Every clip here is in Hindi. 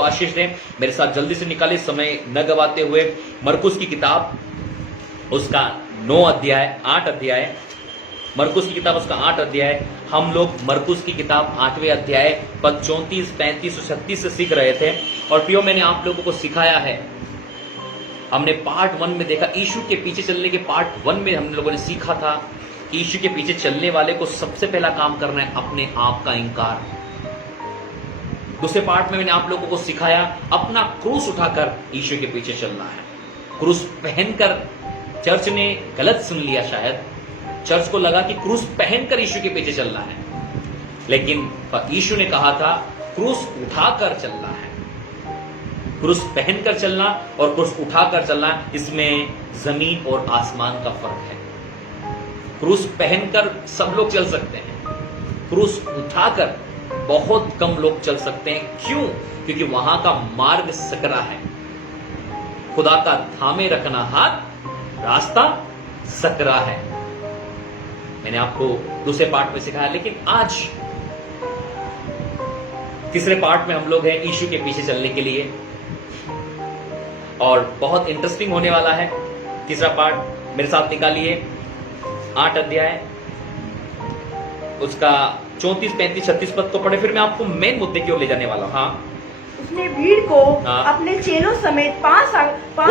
आपको आशीष दें। मेरे साथ जल्दी से निकालिए, समय न गवाते हुए, मरकुस की किताब उसका 9 अध्याय 8 अध्याय, मरकुस की किताब उसका 8 अध्याय। हम लोग मरकुस की किताब 8वें अध्याय पद 34, 35 और 36 से सीख रहे थे। और प्रियो, मैंने आप लोगों को सिखाया है, हमने पार्ट 1 में देखा, यीशु के पीछे चलने के पार्ट 1 में हम लोगों ने सीखा था कि यीशु के पीछे चलने वाले को सबसे पहला काम करना है अपने आप का इंकार। दूसरे पार्ट में मैंने आप लोगों को सिखाया अपना क्रूस उठाकर यीशु के पीछे चलना है। क्रूस पहनकर, चर्च ने गलत सुन लिया शायद, चर्च को लगा कि क्रूस पहनकर यीशु के पीछे चलना है, लेकिन यीशु ने कहा था क्रूस उठाकर चलना है। क्रूस पहनकर चलना और क्रूस उठाकर चलना, इसमें जमीन और आसमान का फर्क है। क्रूस पहनकर सब लोग चल सकते हैं, क्रूस उठाकर बहुत कम लोग चल सकते हैं। क्यों? क्योंकि वहां का मार्ग सकरा है। खुदा का थामे रखना हाथ, रास्ता सकरा है। मैंने आपको दूसरे पार्ट में सिखाया, लेकिन आज तीसरे पार्ट में हम लोग हैं यीशु के पीछे चलने के लिए, और बहुत इंटरेस्टिंग होने वाला है। तीसरा पार्ट मेरे साथ निकालिए, 8 अध्याय उसका 34, 35, 36 पद को पढ़े, फिर मैं आपको मेन मुद्दे की ओर ले जाने वाला हूं। हाँ, उसने भीड़ को अपने चेलों समेत पास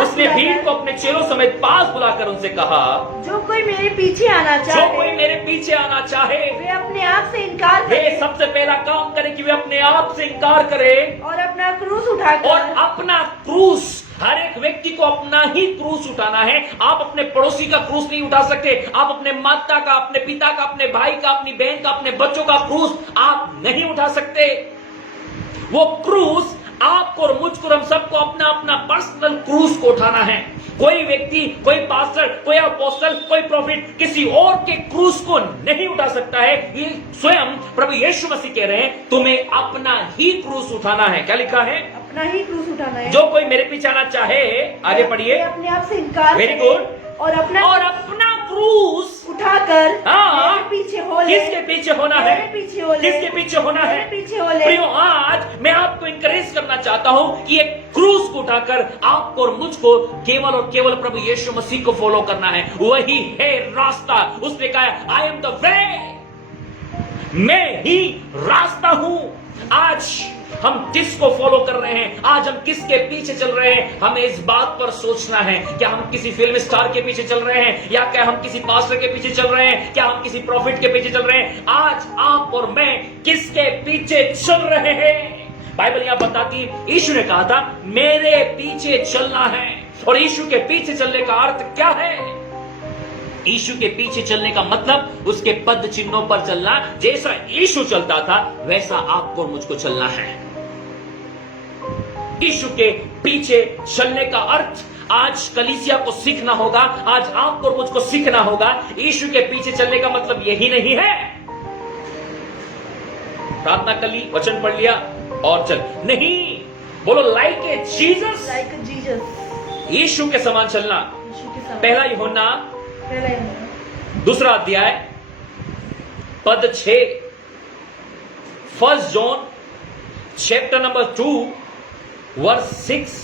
उसने भीड़ को अपने चेलों समेत पास बुलाकर उनसे कहा, जो कोई मेरे पीछे आना चाहे, जो कोई मेरे पीछे आना चाहे, वे अपने आप से इनकार वे करे सबसे पहला काम करे कि वे अपने आप से इनकार करे और अपना क्रूस उठाकर, और अपना क्रूस, हर एक व्यक्ति को अपना ही क्रूस उठाना है। आप अपने पड़ोसी का क्रूस नहीं उठा सकते, आप अपने माता का, अपने पिता का, अपने भाई का, अपनी बहन का, अपने बच्चों का क्रूस आप नहीं उठा सकते। वो क्रूस आपको और मुझको, हम सबको अपना अपना पर्सनल क्रूस को उठाना है। कोई व्यक्ति, कोई पास्टर, कोई अपोस्टल, कोई प्रॉफिट किसी और के क्रूस को नहीं उठा सकता है। ये स्वयं प्रभु यीशु मसीह कह रहे हैं, तुम्हें अपना ही क्रूस उठाना है। क्या लिखा है? अपना ही क्रूस उठाना है। जो कोई मेरे पीछे आना चाहे, आगे पढ़िए, अपने आप से इनकार वेरी करे गुड, और अपना क्रूस उठाकर मेरे पीछे हो ले। किसके पीछे होना है? पीछे हो ले। किसके पीछे होना है? पीछे हो ले। प्रियो, आज मैं आपको इंकरेज करना चाहता हूं कि एक क्रूस को उठाकर आपको और मुझको केवल और केवल प्रभु यीशु मसीह को फॉलो करना है। वही है रास्ता। उसने कहा, आई एम द वे, मैं ही रास्ता हूं। आज हम किसको फॉलो कर रहे हैं? आज हम किसके पीछे चल रहे हैं? हमें इस बात पर सोचना है, क्या हम किसी फिल्म स्टार के पीछे चल रहे हैं, या क्या हम किसी पास्टर के पीछे चल रहे हैं, क्या हम किसी प्रॉफिट के पीछे चल रहे हैं? आज आप और मैं किसके पीछे चल रहे हैं? बाइबल यहां बताती है, यीशु ने कहा था मेरे पीछे चलना है। और यीशु के पीछे चलने का अर्थ क्या है? यीशु के पीछे चलने का मतलब उसके पद चिन्हों पर चलना। जैसा यीशु चलता था वैसा आपको और मुझको चलना है। यीशु के पीछे चलने का अर्थ आज कलीसिया को सीखना होगा, आज आपको और मुझको सीखना होगा। यीशु के पीछे चलने का मतलब यही नहीं है प्रार्थना कर ली, वचन पढ़ लिया और चल, नहीं। बोलो like a Jesus, like Jesus, Yeshu के समान चलना। पहला यूहन्ना दूसरा अध्याय पद 6, 1 जॉन चैप्टर नंबर 2 वर्स 6,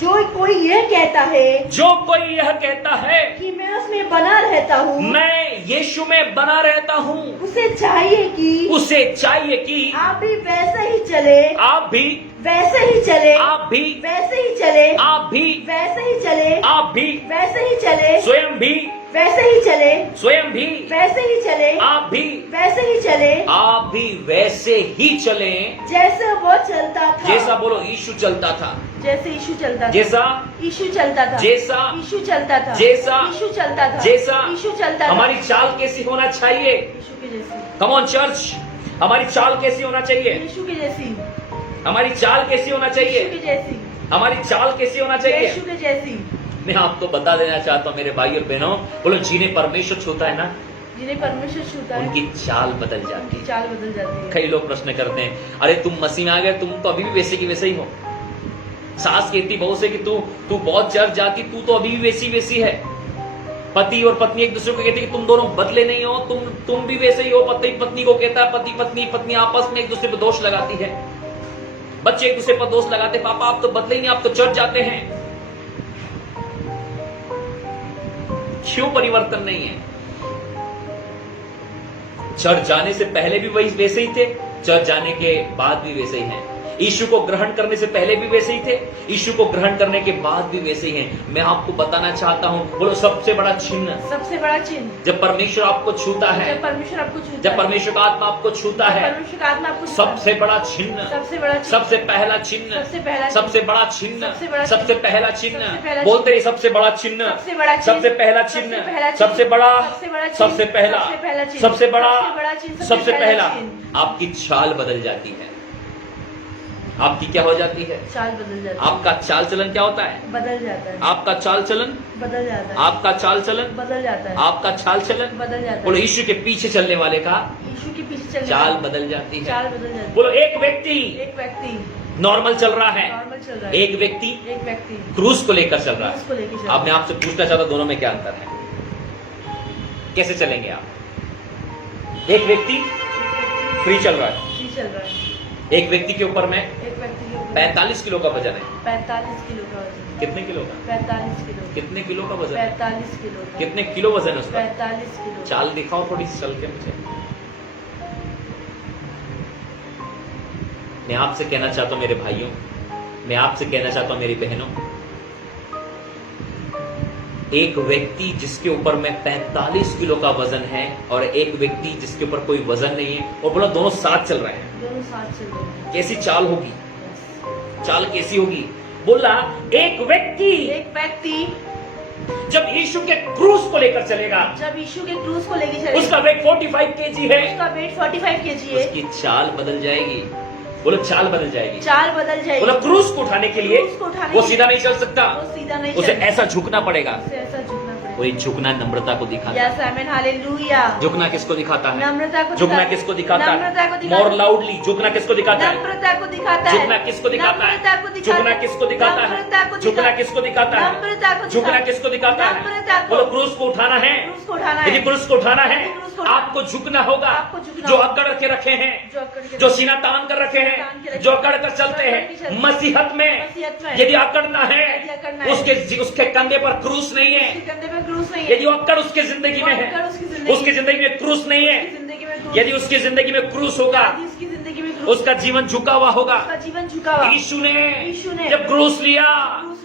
जो कोई यह कहता है कि मैं उसमें बना रहता हूँ, मैं यीशु में बना रहता हूँ, उसे चाहिए कि आप भी वैसे ही चले, आप भी वैसे ही चले, आप भी वैसे ही चले, आप भी वैसे ही चले, आप भी वैसे ही चले, स्वयं भी वैसे ही चले, स्वयं भी वैसे ही चले, आप भी वैसे ही चले, आप भी वैसे ही चले, जैसे वो चलता था। जैसा बोलो, यीशु चलता था, जैसे यीशु चलता था, जैसा यीशु चलता था, जैसा यीशु चलता था, जैसा यीशु चलता था, जैसा यीशु चलता था। हमारी चाल कैसी होना चाहिए? यीशु के जैसी। कम ऑन चर्च, हमारी चाल कैसी होना चाहिए? यीशु के जैसी। हमारी चाल कैसी होना चाहिए? यीशु के जैसी। हमारी चाल कैसी होना चाहिए? यीशु के जैसी। मैं आपको बता देना चाहता हूँ मेरे भाई और बहनों, बोलो जिन्हें परमेश्वर छूता है ना, जिन्हें परमेश्वर छूता है, उनकी चाल बदल जाती है, चाल बदल जाती है। कई लोग प्रश्न करते हैं, अरे तुम मसीह में आ गए, तुम तो अभी भी वैसे की वैसे ही हो। सास कहती बहू से कि तू बहुत चर्च जाती, तू तो अभी भी वैसी है। पति और पत्नी एक दूसरे को कहते कि तुम दोनों बदले नहीं हो, तुम भी वैसे ही हो। पति पत्नी को कहता है, पति पत्नी आपस में एक दूसरे पर दोष लगाती है। बच्चे एक दूसरे पर दोष लगाते, पापा आप तो बदले ही नहीं, आप तो चर्च जाते हैं, क्यों परिवर्तन नहीं है? चर्च जाने से पहले भी वही वैसे ही थे, चर्च जाने के बाद भी वैसे ही हैं। यीशु को ग्रहण करने से पहले भी वैसे ही थे, यीशु को ग्रहण करने के बाद भी वैसे ही हैं। मैं आपको बताना चाहता हूं, बोलो सबसे बड़ा चिन्ह, सबसे बड़ा चिन्ह, जब परमेश्वर आपको छूता है, जब परमेश्वर आपको छूता जब है, परमेश्वर का आत्मा आपको छूता है, परमेश्वर का आत्मा आपको छूता है, सबसे बड़ा चिन्ह, सबसे बड़ा चिन्ह, सबसे पहला चिन्ह, सबसे पहला चिन्ह, सबसे बड़ा चिन्ह, सबसे बड़ा सबसे चिन्ह, पहला सबसे चिन्ह, पहला बोलते ही सबसे बड़ा चिन्ह, सबसे बड़ा चिन्ह, सबसे पहला सबसे चिन्ह, पहला चिन्ह, सबसे बड़ा, सबसे बड़ा चिन्ह, सबसे पहला, सबसे पहला चिन्ह, सबसे बड़ा, सबसे बड़ा चिन्ह, सबसे पहला, चिन्ह। आपकी चाल बदल जाती है। आपकी क्या हो जाती है? चाल बदल जाती है, आपका चाल चलन क्या होता है? बदल जाता है, आपका चाल चलन बदल जाता है, आपका चाल चलन बदल जाता है, आपका चाल चलन बदल जाता बोलो है, यीशु के पीछे चलने वाले का यीशु के पीछे चलने चाल वाले बदल जाती है। चाल बदल जाती बोलो एक व्यक्ति है। एक व्यक्ति नॉर्मल चल रहा है, नॉर्मल चल रहा है, एक व्यक्ति एक व्यक्ति क्रूज को लेकर चल रहा है। उसको लेके चल रहा अब मैं आपसे पूछना चाहता हूं, दोनों में क्या अंतर है? कैसे चलेंगे आप? एक व्यक्ति फ्री चल रहा है, जी चल रहा है, एक व्यक्ति के ऊपर में एक व्यक्ति के ऊपर 45 किलो का वजन है। 45 किलो का वजन, कितने किलो का? 45 किलो, कितने किलो का वजन है? 45 किलो का, कितने किलो वजन है उसका? 45 किलो, चाल दिखाओ थोड़ी सी चल के मुझे। मैं आपसे कहना चाहता हूं मेरे भाइयों, मैं आपसे कहना चाहता हूं मेरी बहनों, एक व्यक्ति जिसके ऊपर में 45 किलो का वजन है और एक व्यक्ति जिसके ऊपर कोई वजन नहीं है, और बोला दोनों साथ चल रहे हैं, दोनों साथ चल रहे हैं, कैसी चाल होगी? चाल कैसी होगी? बोला एक व्यक्ति एक व्यक्ति जब यीशु के क्रूस को लेकर चलेगा, जब यीशु के क्रूस को लेके चलेगा, उसका वेट 45 केजी है, उसका वेट 45 केजी है, उसकी चाल बदल जाएगी। बोलो चाल बदल जाएगी। चाल बदल जाएगी, बोलो क्रूस को उठाने के लिए क्रूस को उठाने वो के सीधा नहीं चल सकता, वो सीधा नहीं उसे चलेगा, ऐसा झुकना पड़ेगा। उसे ऐसा झुकना पड़ेगा। वही झुकना नम्रता को दिखाता है। यस आमीन हालेलुया। झुकना किसको दिखाता है? नम्रता को झुकना दिखाता है। किसको दिखाता नम्रता को है? दिखाता है। मोर लाउडली झुकना किसको दिखाता है? नम्रता को दिखाता है, झुकना किसको दिखाता है? नम्रता को दिखाता झुकना है, किसको दिखाता नम्रता है? को झुकना दिखाता है, किसको दिखाता है? नम्रता को झुकना दिखाता है, किसको दिखाता नम्रता है? को। बोलो क्रूस को उठाना है। क्रूस को उठाना है, यदि क्रूस को उठाना है, यदि क्रूस को उठाना है, आपको झुकना होगा। आपको झुकना जो होगा। अकड़ के रखे हैं, जो अकड़ के जो रखे सीना तान कर रखे तान के हैं, रखे जो अकड़ कर चलते जो अकड़ के हैं, चलते हैं, मसीहत में मसीहत में यदि अकड़ना है, यदि अकड़ना है, उसके कंधे पर क्रूस नहीं है। उसके कंधे पे क्रूस नहीं है, यदि वो अकड़ उसके जिंदगी में है, वो अकड़ उसकी जिंदगी में क्रूस नहीं है। उसकी जिंदगी में क्रूस, यदि उसकी जिंदगी में क्रूस होगा, यदि उसकी जिंदगी में क्रूस, उसका जीवन झुका हुआ होगा। उसका जीवन झुका हुआ, यीशु यीशु ने ने जब क्रूस लिया,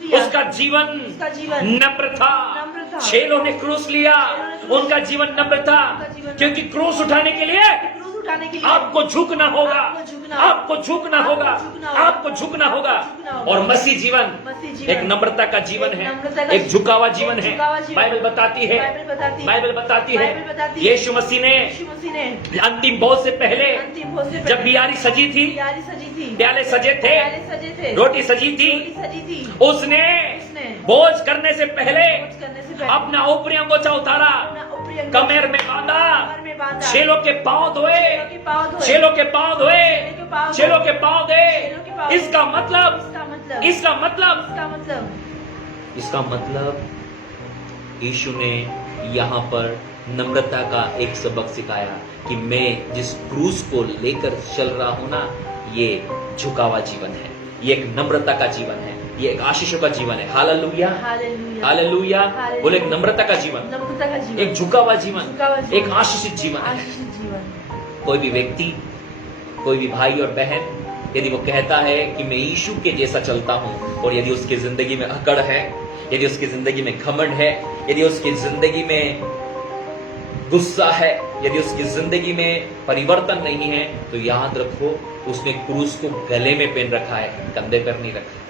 लिया, उसका जीवन उसका जीवन नम्र था। नम्र था। चेलों ने क्रूस लिया, उनका जीवन नम्र था, उनका जीवन क्योंकि क्रूस उठाने के लिए क्रूस उठाने के लिए आपको झुकना होगा, आपको झुकना आपको झुकना होगा, आपको झुकना होगा। और मसीह जीवन मसीह जीवन एक नम्रता का जीवन एक है, नम्रता का एक झुका हुआ जीवन एक है। झुका हुआ जीवन। बाइबल बताती है, बाइबल बताती है, बाइबल बताती है, बाइबल बताती है, यीशु मसीह ने यीशु मसीह ने अंतिम भोज से पहले, अंतिम भोज से जब पहले बियारी सजी थी, प्याली सजी थी, प्याले सजे थे, प्याले सजे थे, रोटी सजी थी, रोटी सजी थी, उसने उसने भोज करने से पहले भोज करने से पहले अपना ऊपरी अंगोछा उतारा, अपना ऊपरी अंगोछा कमर में बांधा, कमर में बांधा, चेलों के पांव धोए, चेलों के पांव धोए, चेलों के पांव धोए, चेलों के पांव चेलों के पांव दे। चेलों के पांव इसका मतलब, इसका मतलब, इसका मतलब, इसका मतलब, इसका मतलब यीशु ने यहाँ पर नम्रता का एक सबक सिखाया कि मैं जिस क्रूस को लेकर चल रहा हूं ना, ये झुकावा जीवन है, ये एक नम्रता का जीवन है, ये एक आशीषों का जीवन है। Hallelujah, hallelujah, hallelujah. हालेलुया। बोले एक नम्रता का जीवन, नम्रता का जीवन, एक झुकावा जीवन, झुकावा जीवन, एक आशीषित जीवन है। आशीषित जीवन। कोई भी व्यक्ति, कोई भी भाई और बहन यदि वो कहता है कि मैं यीशु के जैसा चलता हूं, और यदि उसकी जिंदगी में अकड़ है, यदि उसकी जिंदगी में घमंड है, यदि उसकी जिंदगी में गुस्सा है, यदि उसकी जिंदगी में परिवर्तन नहीं है, तो याद रखो उसने क्रूस को गले में पहन रखा है, कंधे पर नहीं रखा।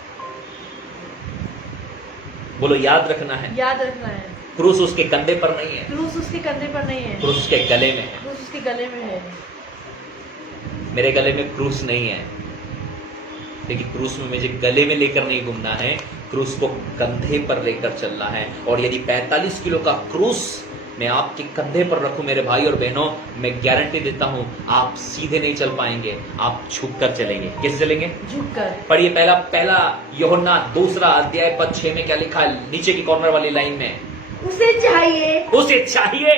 बोलो याद रखना है, याद रखना है, क्रूस उसके कंधे पर नहीं है, क्रूस उसके कंधे पर नहीं है, क्रूस उसके गले में है। क्रूस उसके गले में है। मेरे गले में क्रूस नहीं है, लेकिन क्रूस में मुझे गले में लेकर नहीं घूमना है, क्रूस को कंधे पर लेकर चलना है। और यदि 45 किलो का क्रूस मैं आपके कंधे पर रखूं मेरे भाई और बहनों, मैं गारंटी देता हूं आप सीधे नहीं चल पाएंगे, आप झुक कर चलेंगे। कैसे चलेंगे? झुककर। पढ़िए पहला यूहन्ना 2 अध्याय पद 6 में क्या लिखा है, नीचे की कॉर्नर वाली लाइन में, उसे चाहिए उसे चाहिए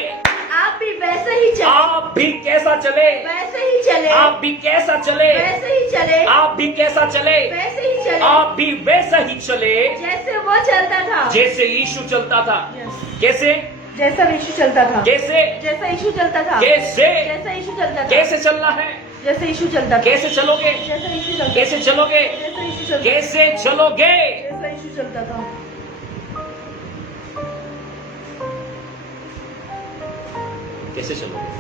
आप भी वैसे ही चले, आप भी कैसा चले, वैसे ही चले, आप भी कैसा चले, वैसे ही चले, आप भी कैसा चले, वैसे ही चले, आप भी वैसा ही चले जैसे वो चलता था। जैसे यीशु चलता था। Yes. कैसे जैसा यीशु चलता था, कैसे जैसा यीशु चलता था, कैसे जैसा यीशु चलता था, कैसे चलना है, जैसे यीशु चलता था, कैसे चलोगे, जैसा यीशु चलता था, कैसे चलोगे, जैसा यीशु चलता था, कैसे चलोगे, जैसा यीशु चलता था। कैसे चलोगे,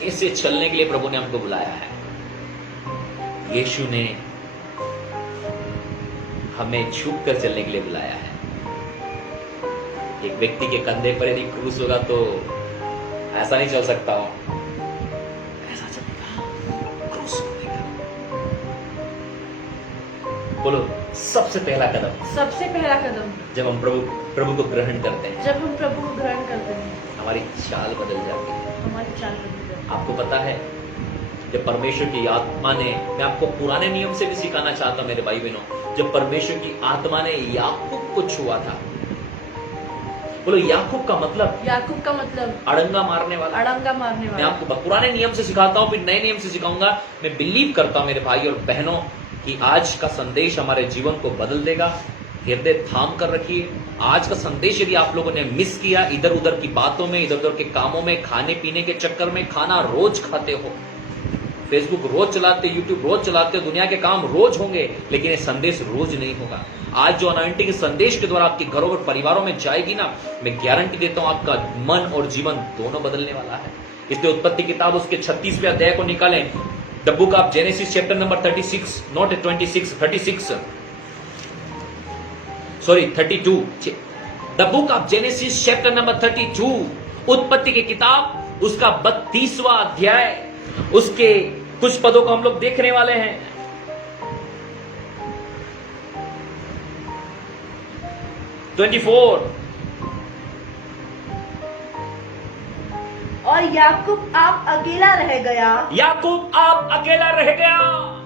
कैसे चलने के लिए प्रभु ने हमको बुलाया है। यीशु ने हमें झुक कर चलने के लिए बुलाया है। एक व्यक्ति के कंधे पर यदि क्रूस होगा तो ऐसा नहीं चल सकता हो, ऐसा चलेगा, क्रूस होगा। बोलो, सबसे पहला कदम, सबसे पहला कदम जब हम प्रभु को ग्रहण करते हैं, जब हम प्रभु को ग्रहण करते हैं, हमारी चाल बदल जाती है। हमारी चाल बदल जाती है। आपको पता है, जब परमेश्वर की आत्मा ने, मैं आपको पुराने नियम से भी सिखाना चाहता हूं मेरे भाई बहनों, जब परमेश्वर की आत्मा ने याकूब को छुआ था, बोलो याकूब का मतलब, याकूब का मतलब अड़ंगा मारने वाला, अड़ंगा मारने मैं वाला। आपको पुराने नियम से सिखाता हूं, फिर नए नियम से सिखाऊंगा। मैं बिलीव करता हूं मेरे भाई और बहनों कि आज का संदेश हमारे जीवन को बदल देगा। हृदय थाम कर रखिए। आज का संदेश यदि आप लोगों ने मिस किया, इधर उधर की बातों में, इधर उधर के कामों में, खाने पीने के चक्कर में, खाना रोज खाते हो, फेसबुक रोज चलाते, यूट्यूब रोज चलाते हो, दुनिया के काम रोज होंगे, लेकिन ये संदेश रोज नहीं होगा। आज जो अनॉइंटिंग संदेश के द्वारा आपके घरों और परिवारों में जाएगी ना, मैं गारंटी देता हूं आपका मन और जीवन दोनों बदलने वाला है। इसलिए उत्पत्ति किताब उसके 36वें अध्याय को निकालें। The book of genesis chapter number 36, not 26, 36, sorry 32। The book of genesis chapter number 32, उत्पत्ति की किताब उसका 32वां अध्याय, उसके कुछ पदों को हम लोग देखने वाले हैं। और याकूब आप अकेला रह गया, याकूब आप अकेला रह गया,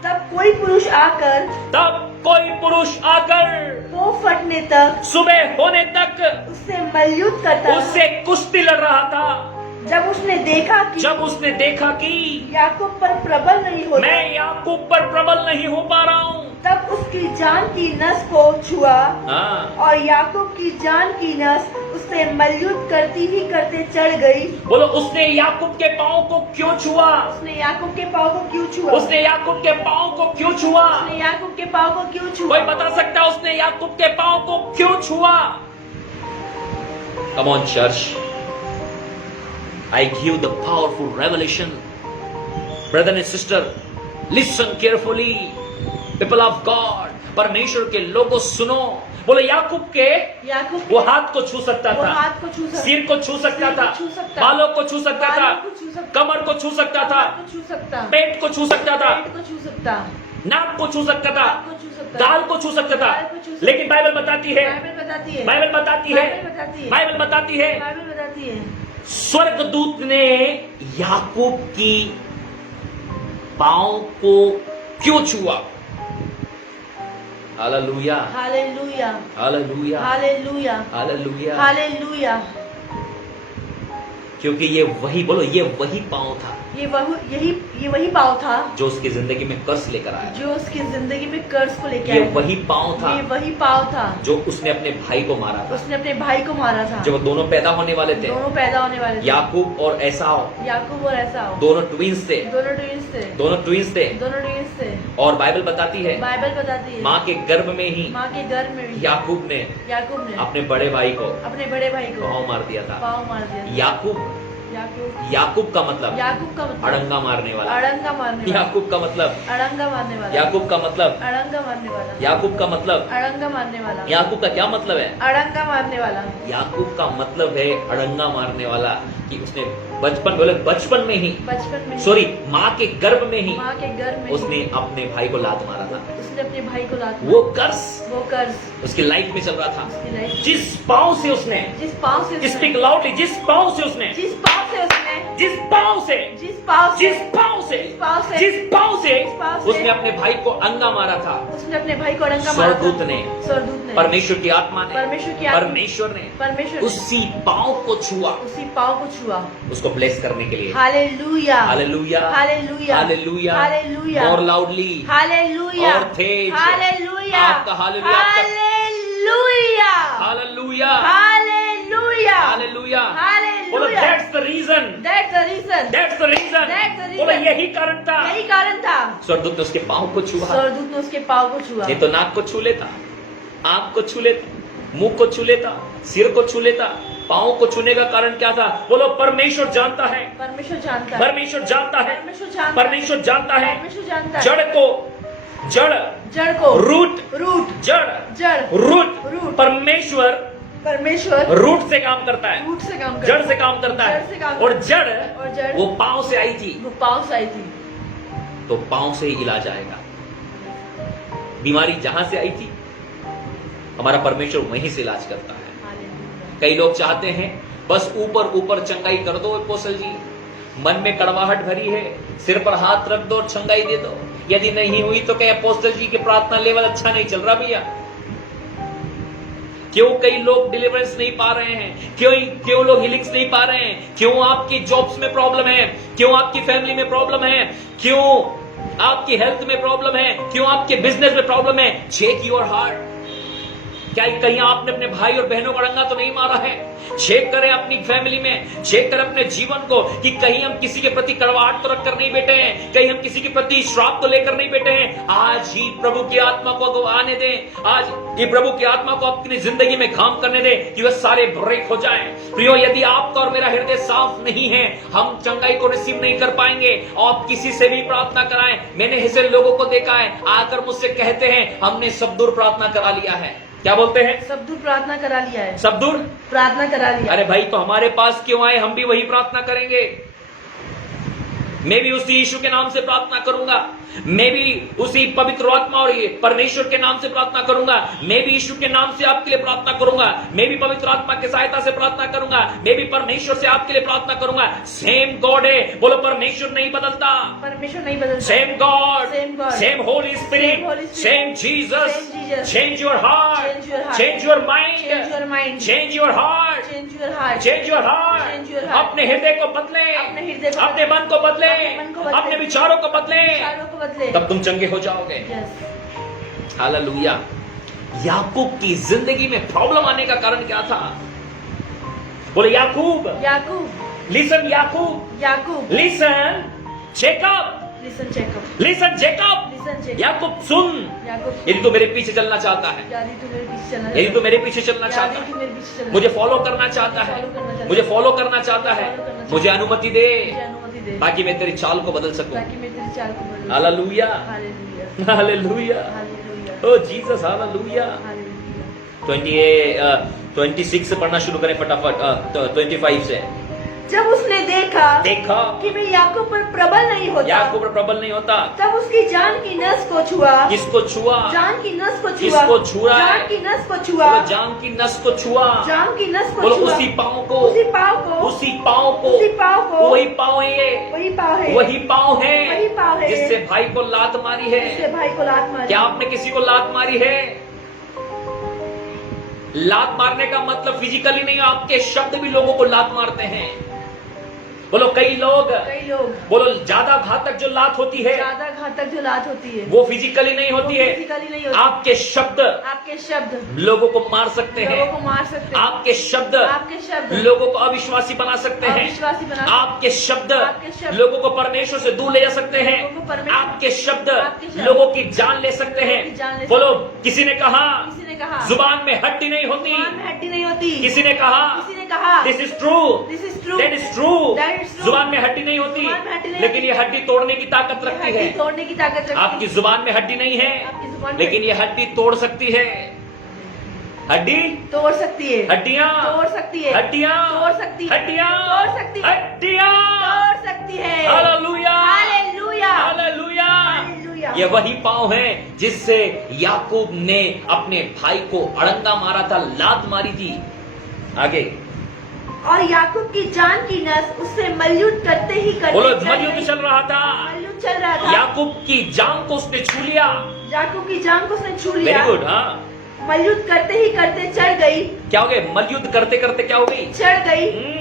तब कोई पुरुष आकर, तब कोई पुरुष आकर वो फटने तक, सुबह होने तक उससे मल्लयुद्ध करता, उससे कुश्ती लड़ रहा था। जब उसने देखा कि याकूब पर प्रबल नहीं होता, मैं याकूब पर प्रबल नहीं हो पा रहा हूँ, तब उसकी जान की नस को छुआ, हाँ। और याकूब की जान की नस उससे मल्लयुद्ध करती ही करते चढ़ गई। बोलो, उसने याकूब के पांव को क्यों छुआ? उसने याकूब के पांव को क्यों छुआ? उसने याकूब के पांव को क्यों छुआ? उसने याकूब के पांव को क्यों छुआ? कोई बता सकता है उसने याकूब के पांव को क्यों छुआ? Come on church, I give the powerful revelation. Brother and sister, listen carefully. People of God, परमेश्वर के लोगों सुनो। बोले याकूब वो हाथ को छू सकता था, हाथ को छू सकता, सिर को छू सकता था, बालों को छू सकता था, कमर को छू सकता था, पेट को छू सकता था, नाक को छू सकता था, गाल को छू सकता था। लेकिन बाइबल बताती है, बाइबल बताती है, स्वर्गदूत ने याकूब की पांव को क्यों छुआ? Hallelujah, hallelujah, hallelujah, hallelujah, hallelujah, hallelujah. क्योंकि ये वही, बोलो, ये वही पांव था, ये वही पांव था जो उसकी जिंदगी में कर्ज लेकर आया, जो उसकी जिंदगी में कर्ज को लेकर ये आया। वही पांव था, ये वही पांव था जो उसने अपने भाई को मारा था, उसने अपने भाई को मारा था, जब दोनों पैदा होने वाले थे, दोनों पैदा होने वाले थे, याकूब और एसाव, याकूब और एसाव, दोनों ट्विंस थे, दोनों ट्विंस थे, दोनों ट्विंस थे। दोनों ट्विंस थे। और बाइबल बताती है, बाइबल बताती है, माँ के गर्भ में ही माँ के गर्भ में भी याकूब ने अपने बड़े भाई को पांव मार दिया था। पांव मार दिया था। याकूब का मतलब अड़ंगा मारने वाला। अड़ंगा मारने वाला। याकूब का मतलब अड़ंगा मारने वाला। याकूब का मतलब अड़ंगा मारने वाला। याकूब का मतलब अड़ंगा मारने वाला। याकूब का क्या मतलब है? अड़ंगा मारने वाला। याकूब का मतलब है अड़ंगा मारने वाला, कि उसने बचपन में ही, सॉरी, माँ के गर्भ में ही उसने अपने भाई को लात मारा था। उसने अपने भाई को लात वो कर्ज वो कर्ज उसकी लाइफ में चल रहा था। उसकी लाइफ जिस पांव से उसने जिस पाँव से स्पीक लाउडली, जिस पांव से उसने जिस पाँव से उसने जिस पांव से जिस पाँव से जिस पांव से जिस पाँव से जिस पांव से जिस पाँव से उसने अपने भाई को अंगा मारा था, उसने अपने भाई को डंका मारा था। स्वर्गदूत ने स्वर्गदूत ने परमेश्वर की आत्मा ने परमेश्वर ने परमेश्वर ने उसी पांव को छुआ, उसी पाँव को छुआ। उसको ब्लेस करने के लिए। Hallelujah hallelujah hallelujah hallelujah hallelujah और लाउडली हालेलुया और तेज। हालेलुया आपका हालेलुया, आपका हालेलुया हालेलुया हालेलुया हालेलुया। बोलो hallelujah that's the reason, that's the reason that's the reason. That's the reason. बोलो यही कारण था। यही कारण था। स्वर्गदूत ने उसके पांव को छुआ, स्वर्गदूत ने उसके पाँव को छुआ। नहीं तो नाक को छू लेता, आंख को छू लेता, मुंह को छू लेता, सिर को छू लेता। पांव को छूने का कारण क्या था? बोलो परमेश्वर जानता है, परमेश्वर जानता है, परमेश्वर जानता है, परमेश्वर जानता है, परमेश्वर जानता है। परमेश्वर जानता है। जड़ को जड़ जड़ को रूट रूट जड़ जड़ रूट रूट परमेश्वर परमेश्वर रूट से काम करता है, रूट से काम करता जड़ है, से काम करता जड़ से है। काम और करता जड़ जड़ वो पांव से आई थी, वो पाँव से आई थी, तो पांव से ही इलाज आएगा। बीमारी जहां से आई थी, हमारा परमेश्वर वहीं से इलाज करता है। हालेलुया। कई लोग चाहते हैं बस ऊपर ऊपर चंगाई कर दो अपोस्टल जी, मन में कड़वाहट भरी है, सिर पर हाथ रख दो और चंगाई दे दो। यदि नहीं हुई तो कहे अपोस्टल जी के प्रार्थना लेवल अच्छा नहीं चल रहा भैया। क्यों कई लोग डिलीवरेंस नहीं पा रहे हैं? क्यों लोग हीलिंग्स नहीं पा रहे हैं? क्यों आपकी जॉब्स में प्रॉब्लम है? क्यों आपकी फैमिली में प्रॉब्लम है? क्यों आपकी हेल्थ में प्रॉब्लम है? क्यों आपके बिजनेस में प्रॉब्लम है? Check your heart. क्या कहीं आपने अपने भाई और बहनों का डंगा तो नहीं मारा है? चेक करें अपनी फैमिली में, चेक करें अपने जीवन को कि कहीं हम किसी के प्रति कड़वाहट तो रखकर नहीं बैठे हैं, कहीं हम किसी के प्रति श्राप तो लेकर नहीं बैठे हैं। आज ही प्रभु की आत्मा को आने दें, आज ये प्रभु की आत्मा को अपनी जिंदगी में काम करने दें कि वह सारे ब्रेक हो जाएं। प्रियो, यदि आपका और मेरा हृदय साफ नहीं है, हम चंगाई को रिसीव नहीं कर पाएंगे। आप किसी से भी प्रार्थना कराएं। मैंने ऐसे लोगों को देखा है, आकर मुझसे कहते हैं हमने सब दूर प्रार्थना करा लिया है। क्या बोलते हैं? सब दूर प्रार्थना करा लिया है, सब दूर प्रार्थना करा लिया। अरे भाई, तो हमारे पास क्यों आए? हम भी वही प्रार्थना करेंगे। मैं भी उसी यीशु के नाम से प्रार्थना करूंगा, मैं भी उसी पवित्र आत्मा और ये परमेश्वर के नाम से प्रार्थना करूंगा। मैं भी यीशु के नाम से आपके लिए प्रार्थना करूंगा, मैं भी पवित्र आत्मा की सहायता से प्रार्थना करूंगा, मैं भी परमेश्वर से आपके लिए प्रार्थना करूंगा। सेम गॉड है, बोलो परमेश्वर नहीं बदलता, परमेश्वर नहीं बदलता। Same God, Same God, same Holi spirit, same Jesus. Change your heart, change your mind, Change your mind, change your heart, change your heart, change your Change your heart. heart. अपने हृदय को बदले, अपने हृदय को अपने मन को बदले, अपने मन को बदले, अपने विचारों को बदले, विचारों को बदले, तब तुम चंगे हो जाओगे। Yes. हालेलुया। याकूब की जिंदगी में प्रॉब्लम आने का कारण क्या था? बोले Yakub, Yakub, listen Yakub, Yakub, listen Jacob, listen Jacob, listen Jacob. listen Jacob, Yakub सुन, याकूब, यदि तू मेरे पीछे चलना चाहता है, यदि तू मेरे पीछे चलना यदि तू मेरे पीछे चलना यदि चाहता तू है, मेरे पीछे चलना मुझे फॉलो करना चाहता है, follow करना चाहता मुझे है, फॉलो करना चाहता है, follow करना चाहता मुझे है, अनुमति दे मुझे अनुमति दे, ताकि मैं तेरी चाल को बदल सकूं। ताकि मैं तेरी चाल को बदल हालेलुया, हालेलुया, हालेलुया, हालेलुया, ओ जीसस, हालेलुया। हालेलुया। 26 से पढ़ना शुरू करें फटाफट, 25 से। जब उसने देखा देखा कि मैं याकूब पर प्रबल नहीं होता, याकूब पर प्रबल नहीं होता, तब उसकी जान की नस को छुआ, किसको छुआ? जान की नस को छुआ, किसको छुआ? जान की नस को छुआ, बोलो जान की नस को छुआ, जान की नस को बोलो छुआ, उसी पांव को, उसी पाँव को, उसी पांव को, उसी पाँव को, वही पांव है ये, वही पाँव है, वही पांव है, वही पाँव है, जिससे भाई को लात मारी है। जिससे भाई को लात मारी। क्या आपने किसी को लात मारी है? लात मारने का मतलब फिजिकली नहीं, आपके शब्द भी लोगों को लात मारते हैं। बोलो कई लोग, बोलो ज्यादा घातक जो लात होती है, ज्यादा घातक जो लात होती है, वो फिजिकली नहीं होती है, फिजिकली नहीं होती। आपके शब्द, आपके शब्द लोगों को मार सकते हैं, लोगों को मार सकते हैं। आपके शब्द, आपके शब्द लोगों को अविश्वासी बना सकते हैं, अविश्वासी बना, आपके शब्द, आपके शब्द लोगों को परमेश्वर से दूर ले जा सकते हैं, लोगों को परमेश्वर, आपके शब्द आपके शब्द लोगों की जान ले सकते लोगों की जान हैं। ले बोलो किसी ने कहा जुबान में हड्डी नहीं होती, जुबान में हड्डी नहीं होती, किसी ने कहा this is true, this is true, that is true, जुबान में हड्डी नहीं होती, जुबान में हड्डी नहीं लेकिन ये हड्डी तोड़ने की ताकत रखती है। तोड़ने की ताकत रखती है। आपकी जुबान में हड्डी नहीं है, आपकी जुबान में लेकिन ये हड्डी तोड़ सकती है। हड्डी तोड़ सकती है, हड्डियां तोड़ सकती है, हड्डियां तोड़ सकती है, हड्डियां तोड़ सकती है, हड्डियां तोड़ सकती है। Hallelujah, hallelujah, hallelujah. हालेलुया। ये वही पांव है जिससे याकूब ने अपने भाई को अड़ंगा मारा था, लात मारी थी। आगे, और याकूब की जान की नस उससे मलयुद्ध करते ही करते बोलो, मलयुद्ध चल रहा था, मलयुद्ध चल रहा था। याकूब की जान को उसने छू लिया। याकूब की जान को उसने छू लिया। Very good. हाँ, मलयुद्ध करते ही करते चढ़ गई। क्या हो गए? मलयुद्ध करते करते क्या हो गई? चढ़ गई।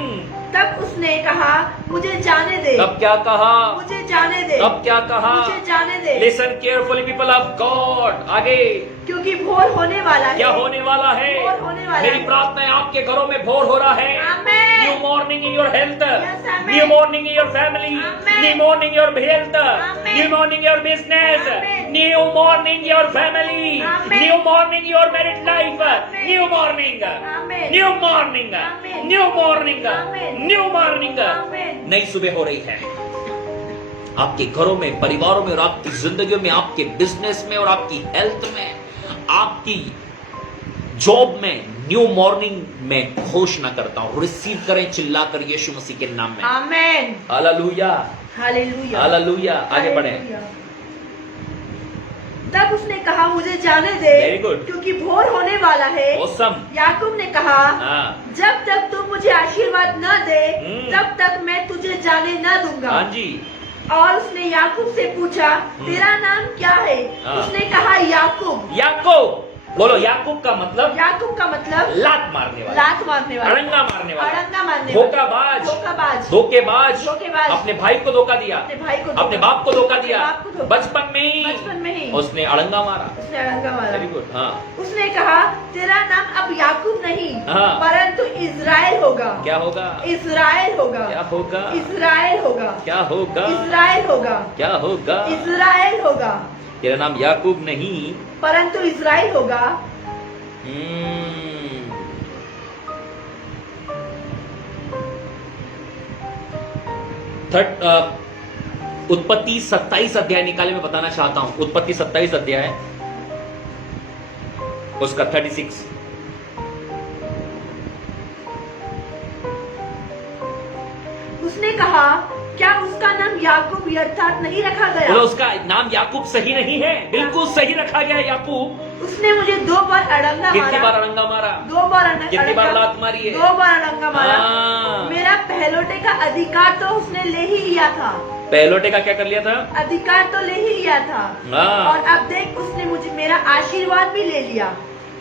तब उसने कहा, मुझे जाने दे। तब क्या कहा? मुझे जाने दे। तब क्या कहा? मुझे जाने दे। Listen carefully people of God. आगे, क्योंकि भोर होने वाला है। क्या होने वाला है? भोर होने वाला मेरी है। प्रार्थना है आपके घरों में भोर हो रहा है। Amen. New morning in your health, Yes, amen. New morning in your family, Amen. New morning your health, Amen. New morning your business, Amen. New morning your family, Amen. New morning your married life, Amen. New morning, Amen. New morning, Amen. New morning, Amen. New morning. Amen. नई सुबह हो रही है आपके घरों में, परिवारों में, और आपकी जिंदगियों में, आपके बिजनेस में, और आपकी हेल्थ में, आपकी जॉब में। न्यू मॉर्निंग में घोषणा करता हूं, रिसीव करें चिल्लाकर यीशु मसीह के नाम में। आमेन। Hallelujah, hallelujah, hallelujah. आगे बढ़े। तब उसने कहा, मुझे जाने दे। Very good. क्योंकि भोर होने वाला है। Awesome. याकूब ने कहा, हाँ, जब तक तू मुझे आशीर्वाद न दे हम्म। तब तक मैं तुझे जाने न दूंगा। हाँ जी। और उसने याकूब से पूछा, तेरा नाम क्या है? हाँ। उसने कहा, याकूब। याकूब। बोलो, याकूब का मतलब? याकूब का मतलब लात मारने वाला, लात मारने वाला, अड़ंगा मारने वाला, अड़ंगा मारने वाला, धोखाबाज, धोखाबाज, धोखेबाज, धोखेबाज, अपने भाई को धोखा दिया, अपने भाई को, अपने बाप को धोखा दिया, बाप को धोखा, बचपन में ही उसने अड़ंगा मारा। अड़ंगा मारा। Very good. हाँ, उसने कहा, तेरा नाम अब याकूब नहीं, हाँ। परंतु इज़राइल होगा। क्या होगा? इज़राइल होगा। क्या होगा? इज़राइल होगा। क्या होगा? इज़राइल होगा। क्या होगा? इज़राइल होगा, तेरा नाम याकूब नहीं, परंतु इज़राइल होगा। उत्पत्ति 27 अध्याय निकाले, मैं बताना चाहता हूं। उत्पत्ति 27 अध्याय, उसका 36। उसने कहा, क्या उसका नाम याकूब अर्थात नहीं रखा गया? बोलो, उसका नाम याकूब सही नहीं है, बिल्कुल सही रखा गया है याकूब। उसने मुझे 2 बार अड़ंगा मारा। कितनी बार अड़ंगा मारा? 2 बार अड़ंगा। कितनी बार लात मारी है? 2 बार अड़ंगा मारा। हाँ। मेरा पहलोटे का अधिकार तो उसने ले ही लिया था। पहलोटे का क्या कर लिया था? अधिकार तो ले ही लिया था। हाँ। और अब देख, उसने मुझे मेरा आशीर्वाद भी ले लिया।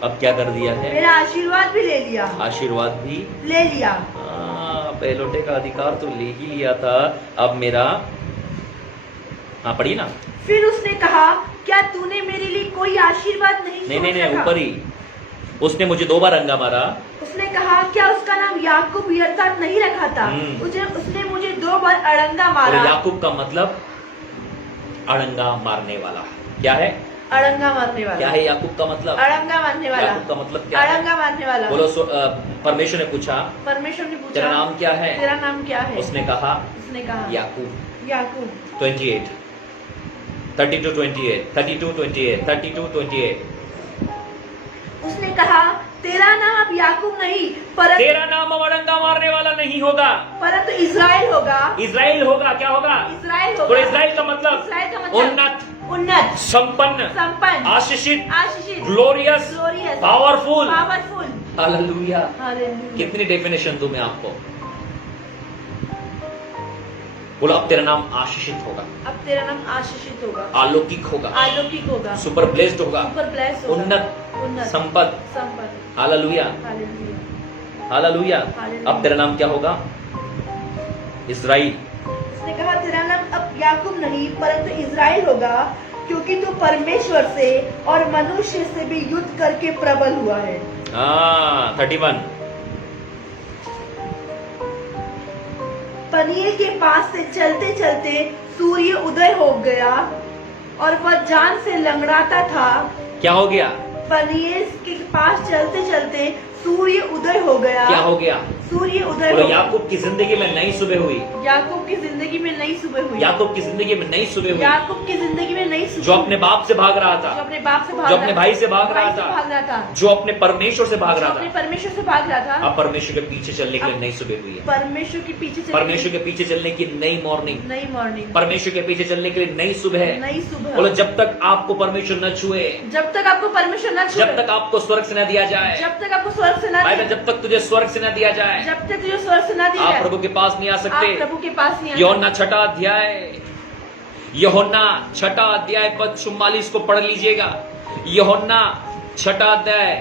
अब क्या कर दिया है? मेरा आशीर्वाद भी ले लिया। आशीर्वाद भी ले लिया। हाँ, पहलोटे का अधिकार तो ले ही लिया था, अब मेरा। हाँ, पढ़ी ना। फिर उसने कहा, क्या तूने मेरे लिए कोई आशीर्वाद नहीं? नहीं, ऊपर ही। उसने मुझे 2 बार अड़ंगा मारा। उसने कहा, क्या उसका नाम याकूब अर्थात नहीं रखा था? उसने मुझे 2 बार अड़ंगा मारा। याकूब का मतलब अड़ंगा मारने वाला। क्या है? अड़ंगा मारने वाला। क्या है याकूब का मतलब? अड़ंगा मारने वाला। याकूब का मतलब क्या है? अड़ंगा मारने वाला। बोलो, परमेश्वर ने पूछा, परमेश्वर ने पूछा, तेरा नाम क्या है? तेरा नाम क्या है? उसने कहा, याकूब। याकूब। 28, 32, 28, 32, 28, 32, 28। उसने कहा, तेरा नाम अब याकूब नहीं, परंतु तेरा नाम अब अड़ंगा मारने वाला नहीं होगा, परंतु इज़राइल होगा। इज़राइल होगा। क्या होगा? इज़राइल होगा। तो इज़राइल का मतलब? इज़राइल का मतलब उन्नत, उन्नत, संपन्न, संपन्न, आशीषित, आशीषित, glorious, glorious, powerful. Powerful. Hallelujah. Hallelujah. कितनी डेफिनेशन दूं मैं आपको? बोलो, अब तेरा नाम आशीषित होगा, अब तेरा नाम आशीषित होगा, अलौकिक होगा, अलौकिक होगा, सुपर ब्लेस्ड होगा, सुपर ब्लेस्ड होगा, उन्नत, उन्नत, संपन्न। संपन्न। Hallelujah, hallelujah, hallelujah. हालेलुया। अब तेरा नाम क्या होगा? इज़राइल। उसने कहा, तेरा नाम अब याकूब नहीं, परंतु इज़राइल होगा, क्योंकि तू परमेश्वर से और मनुष्य से भी युद्ध करके प्रबल हुआ है। हाँ, 31। पनीर के पास से चलते चलते सूर्य उदय हो गया और वह जान से लंगड़ाता था। क्या हो गया? पनीर के पास चलते चलते सूर्य उदय हो गया। क्या हो गया? सूर्य उदय बोलो हो। याकूब की जिंदगी में नई सुबह हुई। याकूब की जिंदगी में नई सुबह हुई। याकूब की जिंदगी में नई सुबह हुई। याकूब की जिंदगी में नई सुबह जो अपने बाप से भाग रहा जो था, अपने बाप से भाग जो रहा अपने था, भाई से भाग भाई रहा से था, भाग रहा था, जो अपने परमेश्वर से भाग जो रहा अपने था, परमेश्वर से भाग रहा था, अब परमेश्वर के पीछे चलने के लिए नई सुबह हुई है। परमेश्वर के पीछे चलने परमेश्वर के पीछे चलने की नई मॉर्निंग, नई मॉर्निंग, परमेश्वर के पीछे चलने के लिए नई सुबह है। नई सुबह। बोलो जब तक आपको परमेश्वर न छुए, जब तक आपको परमेश्वर न छुए, जब तक आपको स्वर्ग से न दिया जाए, जब तक आपको स्वर्ग से न भाई दिया, जब तक तुझे स्वर्ग से न दिया जाए, जब तक तुझे स्वर्ग से न दिया आप जाए, प्रभु के पास नहीं आ आप सकते। प्रभु के पास नहीं आ यूहन्ना 6 अध्याय, यूहन्ना 6 अध्याय पद 44 को पढ़ लीजिएगा। यूहन्ना 6 अध्याय,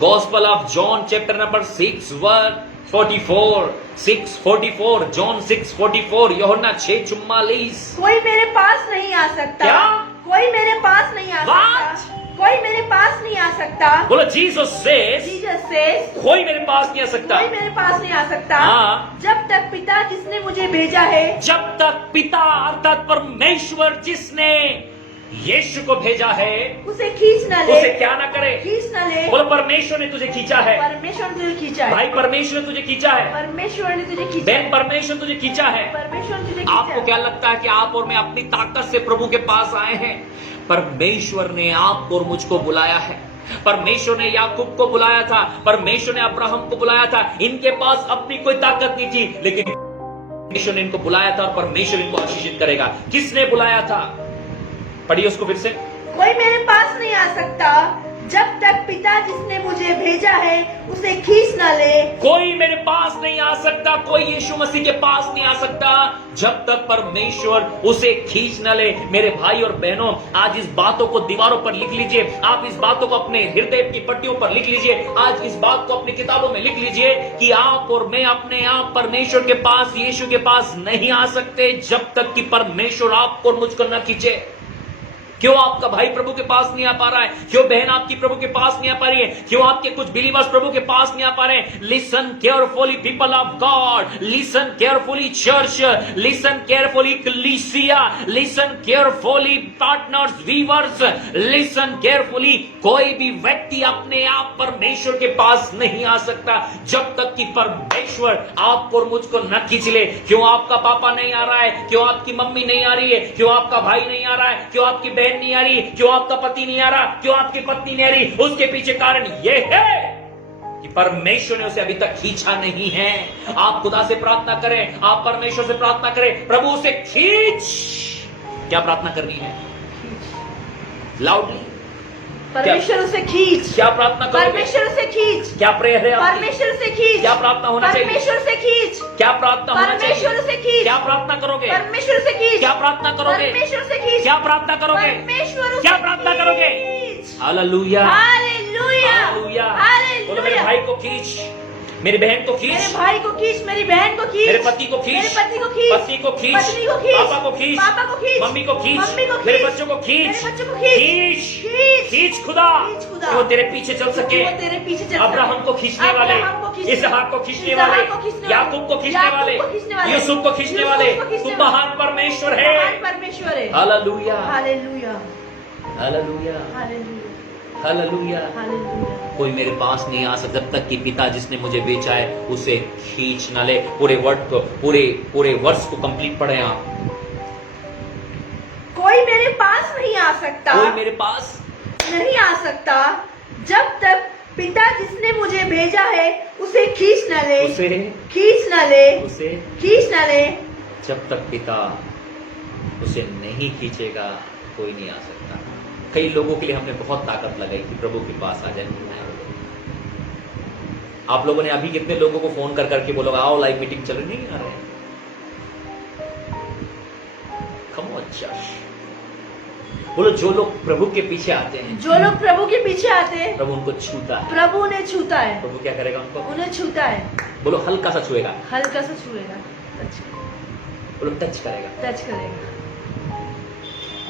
gospel of John chapter number 6 verse 44, 6:44, John 6:44, यूहन्ना 6:44। कोई मेरे पास नहीं आ सकता। क्या? कोई मेरे पास नहीं आ What? सकता। कोई मेरे पास नहीं आ सकता। बोलो जीसस सेज, जीसस सेज, कोई मेरे पास नहीं आ सकता। कोई मेरे पास नहीं आ सकता। हाँ। जब तक पिता जिसने मुझे भेजा है, जब तक पिता अर्थात परमेश्वर जिसने यीशु को भेजा है उसे खींच न ले, उसे क्या ना करे। खींच न ले। बोलो परमेश्वर ने तुझे खींचा है। परमेश्वर ने तुझे खींचा है। भाई परमेश्वर ने तुझे खींचा है। परमेश्वर ने तुझे खींचा बहन है। परमेश्वर ने तुझे खींचा है। परमेश्वर ने तुझे खींचा आपको है। क्या लगता है कि आप और मैं अपनी ताकत से प्रभु के पास आए हैं? परमेश्वर ने आपको और मुझको बुलाया है। परमेश्वर ने याकूब को बुलाया था, परमेश्वर ने अब्राहम को बुलाया था। इनके पास अपनी कोई ताकत नहीं थी, लेकिन परमेश्वर ने इनको बुलाया था और परमेश्वर इनको आशीषित करेगा। किसने बुलाया था? पढ़िए उसको फिर से। कोई मेरे पास नहीं आ सकता जब तक पिता जिसने मुझे भेजा है उसे खींच न ले। कोई मेरे पास नहीं आ सकता, कोई यीशु मसीह के पास नहीं आ सकता जब तक परमेश्वर उसे खींच न ले। मेरे भाई और बहनों, आज इस बातों को दीवारों पर लिख लीजिए, आप इस बातों को अपने हृदय की पट्टियों पर लिख लीजिए, आज इस बात को अपनी किताबों में लिख लीजिए कि आप और मैं अपने आप परमेश्वर के पास, यीशु के पास नहीं आ सकते जब तक कि परमेश्वर आपको और मुझको न खींचे। क्यों आपका भाई प्रभु के पास नहीं आ पा रहा है? क्यों बहन आपकी प्रभु के पास नहीं आ पा रही है? क्यों आपके कुछ बिलीवर्स प्रभु के पास नहीं आ पा रहे हैं? Listen carefully people of God, listen carefully church, listen carefully ecclesia, listen carefully partners, viewers, listen carefully. कोई भी व्यक्ति अपने आप परमेश्वर के पास नहीं आ सकता जब तक कि परमेश्वर आपको और मुझको न खींच ले। क्यों आपका पापा नहीं आ रहा है? क्यों आपकी मम्मी नहीं आ रही है? क्यों आपका भाई नहीं आ रहा है? क्यों आपकी बहन नहीं आ रही? क्यों आपका पति नहीं आ रहा? क्यों आपकी पत्नी नहीं आ रही? उसके पीछे कारण यह है कि परमेश्वर ने उसे अभी तक खींचा नहीं है। आप खुदा से प्रार्थना करें, आप परमेश्वर से प्रार्थना करें, प्रभु उसे खींच। क्या प्रार्थना करनी है? लाउडली परमेश्वर उसे खींच। क्या प्रार्थना करोगे? परमेश्वर उसे खींच। क्या प्रेयर है आपकी? परमेश्वर से खींच। क्या प्रार्थना होना चाहिए? परमेश्वर से खींच। क्या प्रार्थना होना चाहिए? परमेश्वर से खींच। क्या प्रार्थना करोगे? परमेश्वर से खींच। क्या प्रार्थना करोगे? परमेश्वर से खींच। क्या प्रार्थना करोगे? परमेश्वर क्या प्रार्थना करोगे? Hallelujah, hallelujah, hallelujah. बोलो मेरे हालेलुया। भाई को खींच, मेरी बहन को खींच, मेरे भाई को खींच, मेरी बहन को खींच, मेरे पति को खींच, मेरे पति को खींच, पत्नी को खींच, पत्नी को खींच, पापा को खींच, पापा को खींच, मम्मी को खींच, मम्मी को मेरे खींच, बच्चों को खींच, मेरे बच्चों को खींच, खींच, खींच खुदा, खींच खुदा, कि वो तेरे पीछे चल सके। वो तेरे पीछे चल सके। अब्राहम को खींचने वाले, अब्राहम को खींचने इसहाक को खींचने इसहाक वाले, को खींचने वाले, याकूब को खींचने याकूब वाले, को खींचने वाले, यूसुफ को खींचने यूसुफ वाले, को खींचने तू वाले, महान परमेश्वर है। महान परमेश्वर है। Hallelujah, hallelujah, hallelujah, hallelujah, hallelujah. Hallelujah. कोई मेरे पास नहीं आ सकता जब तक कि पिता जिसने मुझे बेचा है उसे खींच ना ले। पूरे वर्ड को, पूरे वर्ष को कंप्लीट पढ़े आप। कोई मेरे पास नहीं आ सकता, कोई मेरे पास नहीं आ सकता जब तक पिता जिसने मुझे भेजा है उसे खींच न ले, उसे खींच न ले, उसे खींच न ले। जब तक पिता उसे नहीं खींचेगा कोई नहीं आ सकता। कई लोगों के लिए हमने बहुत ताकत लगाई कि प्रभु के पास आ जाए। आप लोगों ने अभी कितने लोगों को फोन कर करके बोलोगे आओ लाइव मीटिंग चल रही, नहीं आ रहे? कम ऑन चर्च। बोलो जो लोग प्रभु के पीछे आते हैं, जो लोग प्रभु के पीछे आते हैं, प्रभु उनको छूता है। प्रभु उन्हें छूता है। प्रभु क्या करेगा उनको? उन्हें छूता है। बोलो हल्का सा छुएगा। हल्का सा छुएगा, टच, बोलो टच करेगा। टच करेगा।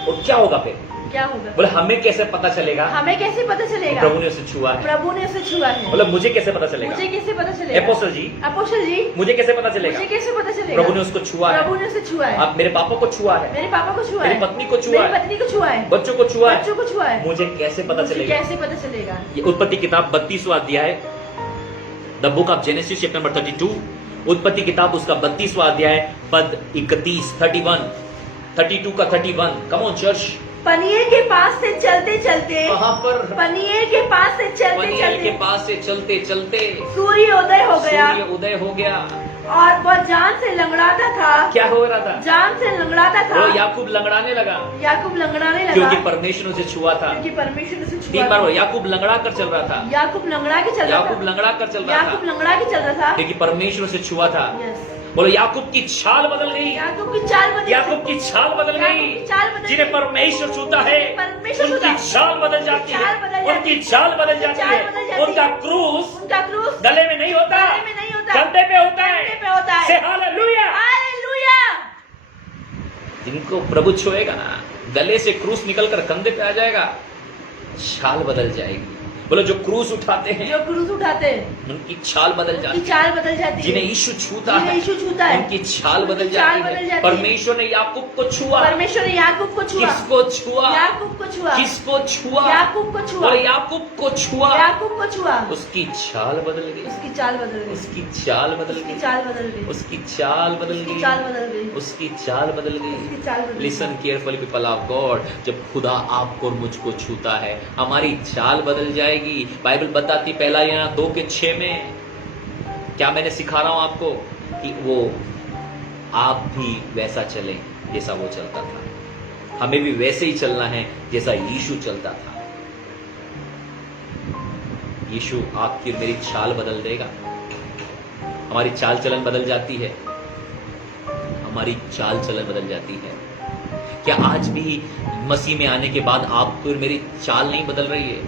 और क्या होगा फिर? क्या होगा? बोले हमें कैसे पता चलेगा? हमें कैसे पता चलेगा? प्रभु ने उसे छुआ है। प्रभु ने उसे छुआ है। बोले मुझे कैसे पता चलेगा? मुझे कैसे पता चलेगा? अपोस्टल जी, अपोस्टल जी, मुझे कैसे पता चलेगा? मुझे कैसे पता चलेगा? प्रभु ने उसको छुआ है। प्रभु ने उसे छुआ है। आप मेरे पापा को छुआ है, मेरे पापा को छुआ मेरी है, पत्नी को छुआ मेरी है, पत्नी को छुआ है, बच्चों को छुआ है, बच्चों को छुआ है। मुझे कैसे पता मुझे चलेगा? कैसे पता चलेगा? ये उत्पत्ति किताब 32वां अध्याय the book of genesis chapter number 32, उत्पत्ति किताब उसका 32वां अध्याय पद 31, 32 का 31। कम ऑन चर्च। पनीर के पास से चलते चलते, कहां पर? पनीर के पास से चलते पनीर के चलते पास से चलते चलते सूर्योदय हो गया, सूर्योदय हो गया। और वह जान से लंगड़ाता था। क्या हो रहा था? जान से लंगड़ाता था। वो याकूब लंगड़ाने लगा, याकूब लंगड़ाने लगा, क्योंकि परमेश्वर उसे छुआ था। क्योंकि परमेश्वर उसे छुआ 3 बार था। याकूब लंगड़ा कर चल रहा था। याकूब लंगड़ा के चल रहा था। याकूब लंगड़ा कर चल रहा याकूब था, लंगड़ा के चल रहा था, क्योंकि परमेश्वर उसे छुआ था। यस। बोलो याकूब की छाल बदल गई। याकूब की चाल बदल गई। याकूब की छाल बदल याकूब गई। की चाल बदल जिन्हें गई। परमेश्वर छूता है परमेश्वर उनकी छूता है। छाल बदल जाती चाल बदल है, जाती उनकी है। छाल बदल उनकी जाती चाल है। बदल जाती उनका है। क्रूस उनका क्रूस गले में नहीं होता, गले में नहीं होता, कंधे पे होता है। कंधे पे होता है। से हालेलुया। हालेलुया। जिनको प्रभु छुएगा ना, गले से क्रूस निकलकर कंधे पे आ जाएगा, छाल बदल जाएगी। बोलो जो क्रूस उठाते हैं, जो क्रूस उठाते हैं, उनकी छाल बदल उनकी जाती है। चाल बदल जाती है। जिन्हें यीशु छूता जिन्हें है, यीशु छूता है, उनकी छाल बदल उनकी चाल जाती बदल है। जाती है। परमेश्वर ने याकूब को छुआ। परमेश्वर ने याकूब को छुआ। किसको छुआ? याकूब को छुआ। किसको छुआ? याकूब को छुआ। बोलो याकूब को छुआ। याकूब को छुआ। उसकी छाल बदल गई। उसकी चाल बदल गई। उसकी चाल बदल उसकी गई। चाल बदल गई। उसकी चाल बदल उसकी गई। चाल बदल गई। उसकी चाल बदल उसकी गई। चाल बदल गई। Listen carefully people of God, जब खुदा आपको और मुझको छूता है, हमारी चाल बदल जाएगी। बाइबल बताती 1 यूहन्ना 2:6 में, क्या मैंने सिखा रहा हूं आपको, कि वो आप भी वैसा चले जैसा वो चलता था। हमें भी वैसे ही चलना है जैसा यीशु चलता था। यीशु आपकी और मेरी चाल बदल देगा। हमारी चाल चलन बदल जाती है। हमारी चाल चलन बदल जाती है। क्या आज भी मसीह में आने के बाद आपको और मेरी चाल नहीं बदल रही है?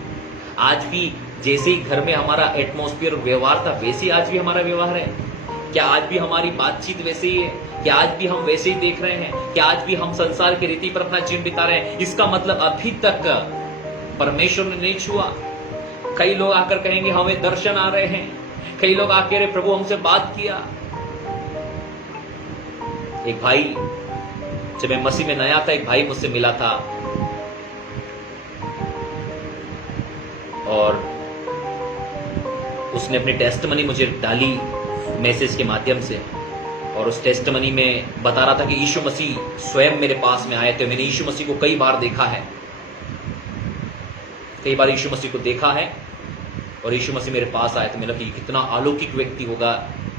आज भी जैसे ही घर में हमारा एटमॉस्फेयर व्यवहार था, वैसे ही आज भी हमारा व्यवहार है? क्या आज भी हमारी बातचीत वैसे ही है? क्या आज भी हम वैसे ही देख रहे हैं? क्या आज भी हम संसार की रीति पर अपना जीवन बिता रहे हैं? इसका मतलब अभी तक परमेश्वर ने नहीं छुआ। कई लोग आकर कहेंगे हमें दर्शन आ रहे हैं, कई लोग आकर रहे प्रभु हमसे बात किया। एक भाई, जब मैं मसीह में नया था, एक भाई मुझसे मिला था और उसने अपनी टेस्टमनी मुझे डाली मैसेज के माध्यम से, और उस टेस्टमनी में बता रहा था कि यीशु मसीह स्वयं मेरे पास में आए थे। मैंने यीशु मसीह को कई बार देखा है, कई बार यीशु मसीह को देखा है, और यीशु मसीह मेरे पास आए थे। मैंने कहा कितना अलौकिक व्यक्ति होगा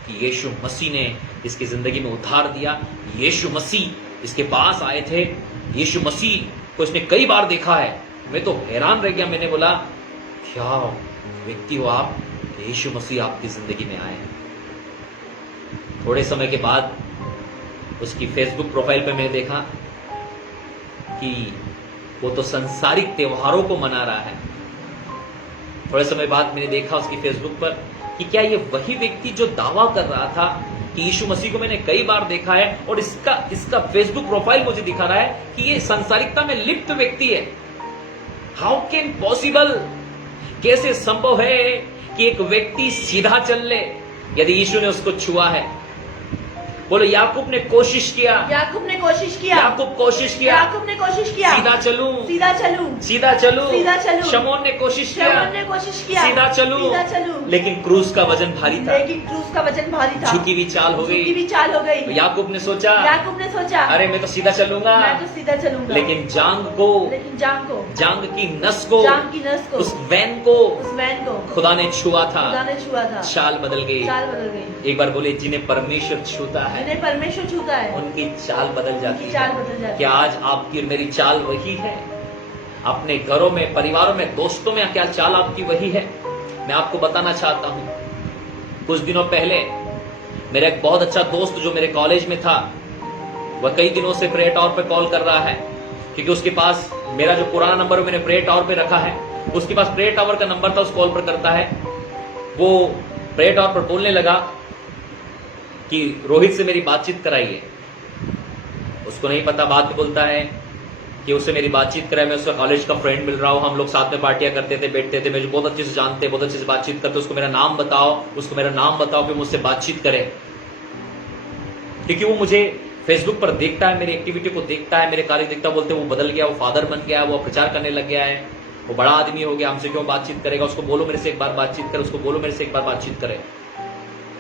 कि यीशु मसीह ने इसकी जिंदगी में उद्धार दिया। यीशु मसीह इसके पास आए थे, यीशु मसीह को इसने कई बार देखा है। मैं तो हैरान रह गया। मैंने बोला क्या व्यक्ति हो आप, यीशु मसीह आपकी जिंदगी में आए। थोड़े समय के बाद उसकी फेसबुक प्रोफाइल पे मैंने देखा कि वो तो संसारिक त्योहारों को मना रहा है। थोड़े समय बाद मैंने देखा उसकी फेसबुक पर कि क्या ये वही व्यक्ति जो दावा कर रहा था कि यीशु मसीह को मैंने कई बार देखा है, और इसका फेसबुक प्रोफाइल मुझे दिखा रहा है कि ये संसारिकता में लिप्त व्यक्ति है। हाउ कैन पॉसिबल, कैसे संभव है कि एक व्यक्ति सीधा चल ले यदि यीशु ने उसको छुआ है? बोलो याकूब ने कोशिश किया। याकूब ने कोशिश किया। याकूब कोशिश किया। याकूब ने कोशिश किया। सीधा चलूं, सीधा चलूं, सीधा चलूं, सीधा चलूं। शमौन ने कोशिश किया। शमौन ने कोशिश किया। सीधा चलूं, सीधा चलूं। लेकिन क्रूस का वजन भारी था। लेकिन क्रूस का वजन भारी था। झुकी हुई चाल हो झुकी गई। हुई चाल हो गई। तो याकूब ने सोचा, याकूब ने सोचा, अरे मैं तो सीधा चलूंगा, मैं तो सीधा चलूंगा। लेकिन जांग को, लेकिन जांग को, जांग की नस को, जांग की नस को, उस वैन को उस वैन को खुदा ने छुआ था। खुदा ने छुआ था। चाल बदल गई। चाल बदल गई। एक बार बोले जिन्हें परमेश्वर छूता है जिन्हें परमेश्वर छूता है उनकी चाल बदल जाती उनकी है। चाल बदल जाती है। क्या आज आपकी और मेरी चाल वही है? अपने घरों में, परिवारों में, दोस्तों में क्या चाल आपकी वही है? मैं आपको बताना चाहता हूं, कुछ दिनों पहले मेरा एक बहुत अच्छा दोस्त जो मेरे कॉलेज में था, वह कई दिनों से प्रेयर टावर पे कॉल कर रहा है, क्योंकि उसके पास मेरा जो पुराना नंबर मैंने प्रेयर टावर पे रखा है, उसके पास प्रेयर टावर का नंबर था, उस कॉल पर करता है। वो प्रेयर टावर पर बोलने लगा कि रोहित से मेरी बातचीत कराइए। उसको नहीं पता, बाद में बोलता है कि उससे मेरी बातचीत कराए। मैं उसका कॉलेज का फ्रेंड मिल रहा हूँ, हम लोग साथ में पार्टियां करते थे, बैठते थे, मुझे बहुत अच्छे से जानते, बहुत अच्छे से बातचीत करते। उसको मेरा नाम बताओ, उसको मेरा नाम बताओ, फिर मुझसे बातचीत करे, क्योंकि वो मुझे फेसबुक पर देखता है, मेरी एक्टिविटी को देखता है, मेरे कार्य देखता, बोलते वो बदल गया, वो फादर बन गया, वो प्रचार करने लग गया है, वो बड़ा आदमी हो गया, हमसे क्यों बातचीत करेगा? उसको बोलो मेरे से एक बार बातचीत करे, उसको बोलो मेरे से एक बार बातचीत करे।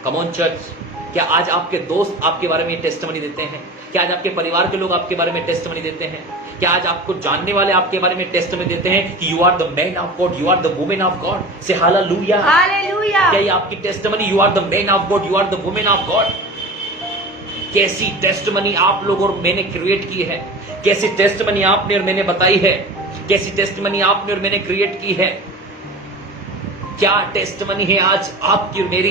कम ऑन चर्च, क्या आज आपके दोस्त आपके बारे में टेस्टिमनी देते हैं? क्या आज आपके परिवार के लोग आपके बारे में टेस्टिमनी देते हैं? क्या आज आपको जानने वाले आपके बारे में टेस्टिमनी देते हैं कि you are the man of God, you are the women of God? Say hallelujah, hallelujah. क्या ये आपकी testimony, you are the man of God, you are the women of God? कैसी टेस्टिमनी आप लोग और मैंने क्रिएट की है, कैसी टेस्टिमनी आपने और मैंने बताई है, कैसी टेस्टिमनी आपने और मैंने क्रिएट की है? क्या टेस्टिमनी है आज आपकी और मेरी?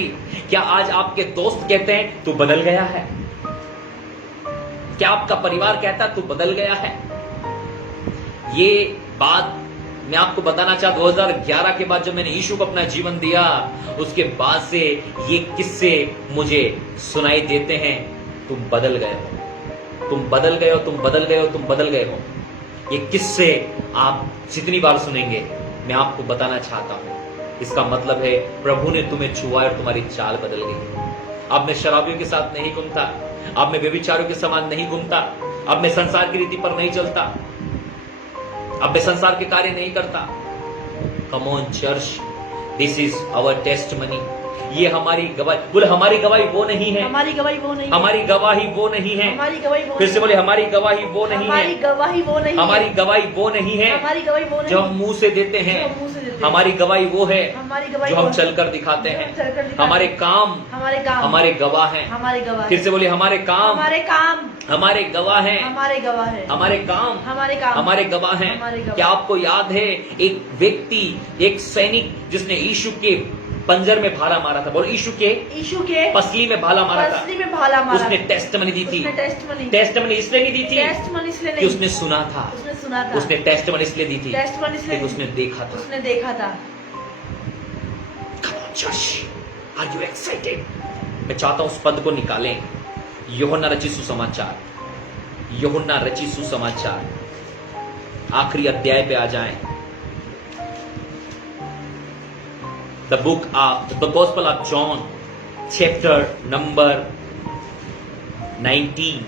क्या आज आपके दोस्त कहते हैं तू बदल गया है? क्या आपका परिवार कहता है तू बदल गया है? ये बात मैं आपको बताना चाहता, 2011 के बाद जब मैंने यीशु को अपना जीवन दिया, उसके बाद से ये किस्से मुझे सुनाई देते हैं, तुम बदल गए हो, तुम बदल गए हो, तुम बदल गए हो, तुम बदल गए हो। ये किस्से आप जितनी बार सुनेंगे मैं आपको बताना चाहता हूं, इसका मतलब है प्रभु ने तुम्हें छुआ और तुम्हारी चाल बदल गई। अब मैं शराबियों के साथ नहीं घूमता, अब मैं व्यभिचारियों के समान नहीं घूमता, अब मैं संसार की रीति पर नहीं चलता, अब मैं संसार के कार्य नहीं करता। Come on church, this is our testimony. ये हमारी गवाही, बोले हमारी गवाही वो नहीं है, हमारी गवाही वो नहीं, हमारी गवाही वो नहीं है, हमारी गवाही वो, फिर से बोले हमारी गवाही वो नहीं है, हमारी गवाही वो नहीं, हमारी गवाही वो नहीं है, हमारी गवाही वो नहीं, जो हम मुंह से देते हैं। हमारी गवाही वो है जो हम चलकर दिखाते हैं। हमारे काम हमारे गवाह हैं, हमारे गवाह। फिर से बोले हमारे काम हमारे गवाह हैं, हमारे गवाह है, हमारे काम हमारे गवाह हैं। हमारे गवाह। क्या आपको याद है एक व्यक्ति, एक सैनिक जिसने यीशु के पंजर में भाला मारा था? बोलो यीशु के पसली में भाला मारा था। उसने टेस्टिमनी दी थी। टेस्टिमनी इसलिए नहीं दी थी कि उसने सुना था, उसने टेस्टिमनी इसलिए दी थी कि उसने देखा था। Are you excited? मैं चाहता हूं उस पद को निकालें, यूहन्ना रचित सुसमाचार, यूहन्ना रचित सुसमाचार आखिरी अध्याय पे आ जाएं। The book of the Gospel of John, chapter number 19.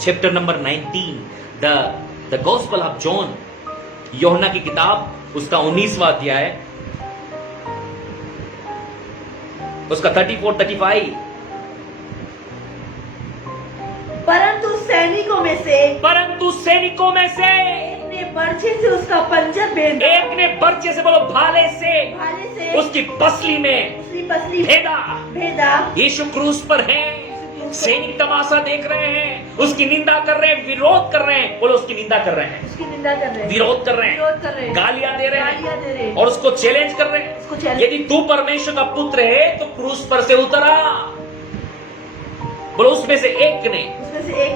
Chapter number 19. The Gospel of John, यूहन्ना की किताब, उसका 19वां अध्याय, उसका 34-35। परंतु सैनिकों में से बर्छे से उसका पंजर भेदा, एक ने बर्छे से, बोलो भाले से उसकी पसली में भेदा। यीशु क्रूस पर है, सैनिक तमाशा देख रहे हैं, उसकी निंदा कर रहे हैं, विरोध कर रहे हैं। बोलो उसकी निंदा कर रहे हैं, विरोध कर रहे हैं, गालियां दे रहे हैं और उसको चैलेंज कर रहे हैं, यदि तू परमेश्वर का पुत्र है तो क्रूस पर से उतरा। बोलो उसमें से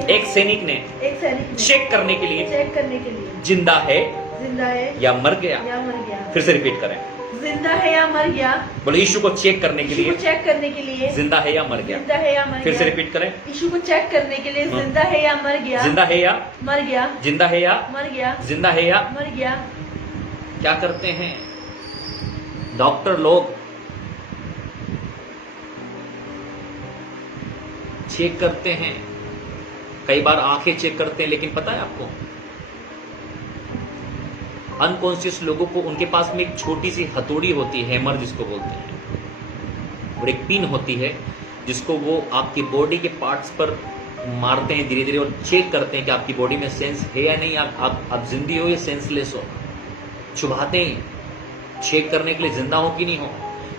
एक सैनिक ने चेक करने के लिए जिंदा है या मर गया। फिर से रिपीट करें, जिंदा है या मर गया। बोलो यीशु को चेक करने के लिए जिंदा है या मर गया। फिर से रिपीट करें, यीशु को चेक करने के लिए जिंदा है या मर गया। जिंदा है या मर गया। जिंदा है या मर गया। जिंदा है या मर गया। क्या करते हैं डॉक्टर लोग? चेक करते हैं, कई बार आंखें चेक करते हैं, लेकिन पता है आपको अनकॉन्शियस लोगों को, उनके पास में एक छोटी सी हथौड़ी होती है, हैमर जिसको बोलते हैं, और एक पिन होती है जिसको वो आपकी बॉडी के पार्ट्स पर मारते हैं धीरे धीरे और चेक करते हैं कि आपकी बॉडी में सेंस है या नहीं, आप जिंदी हो या सेंसलेस हो। छुपाते हैं चेक करने के लिए जिंदा हो कि नहीं हो।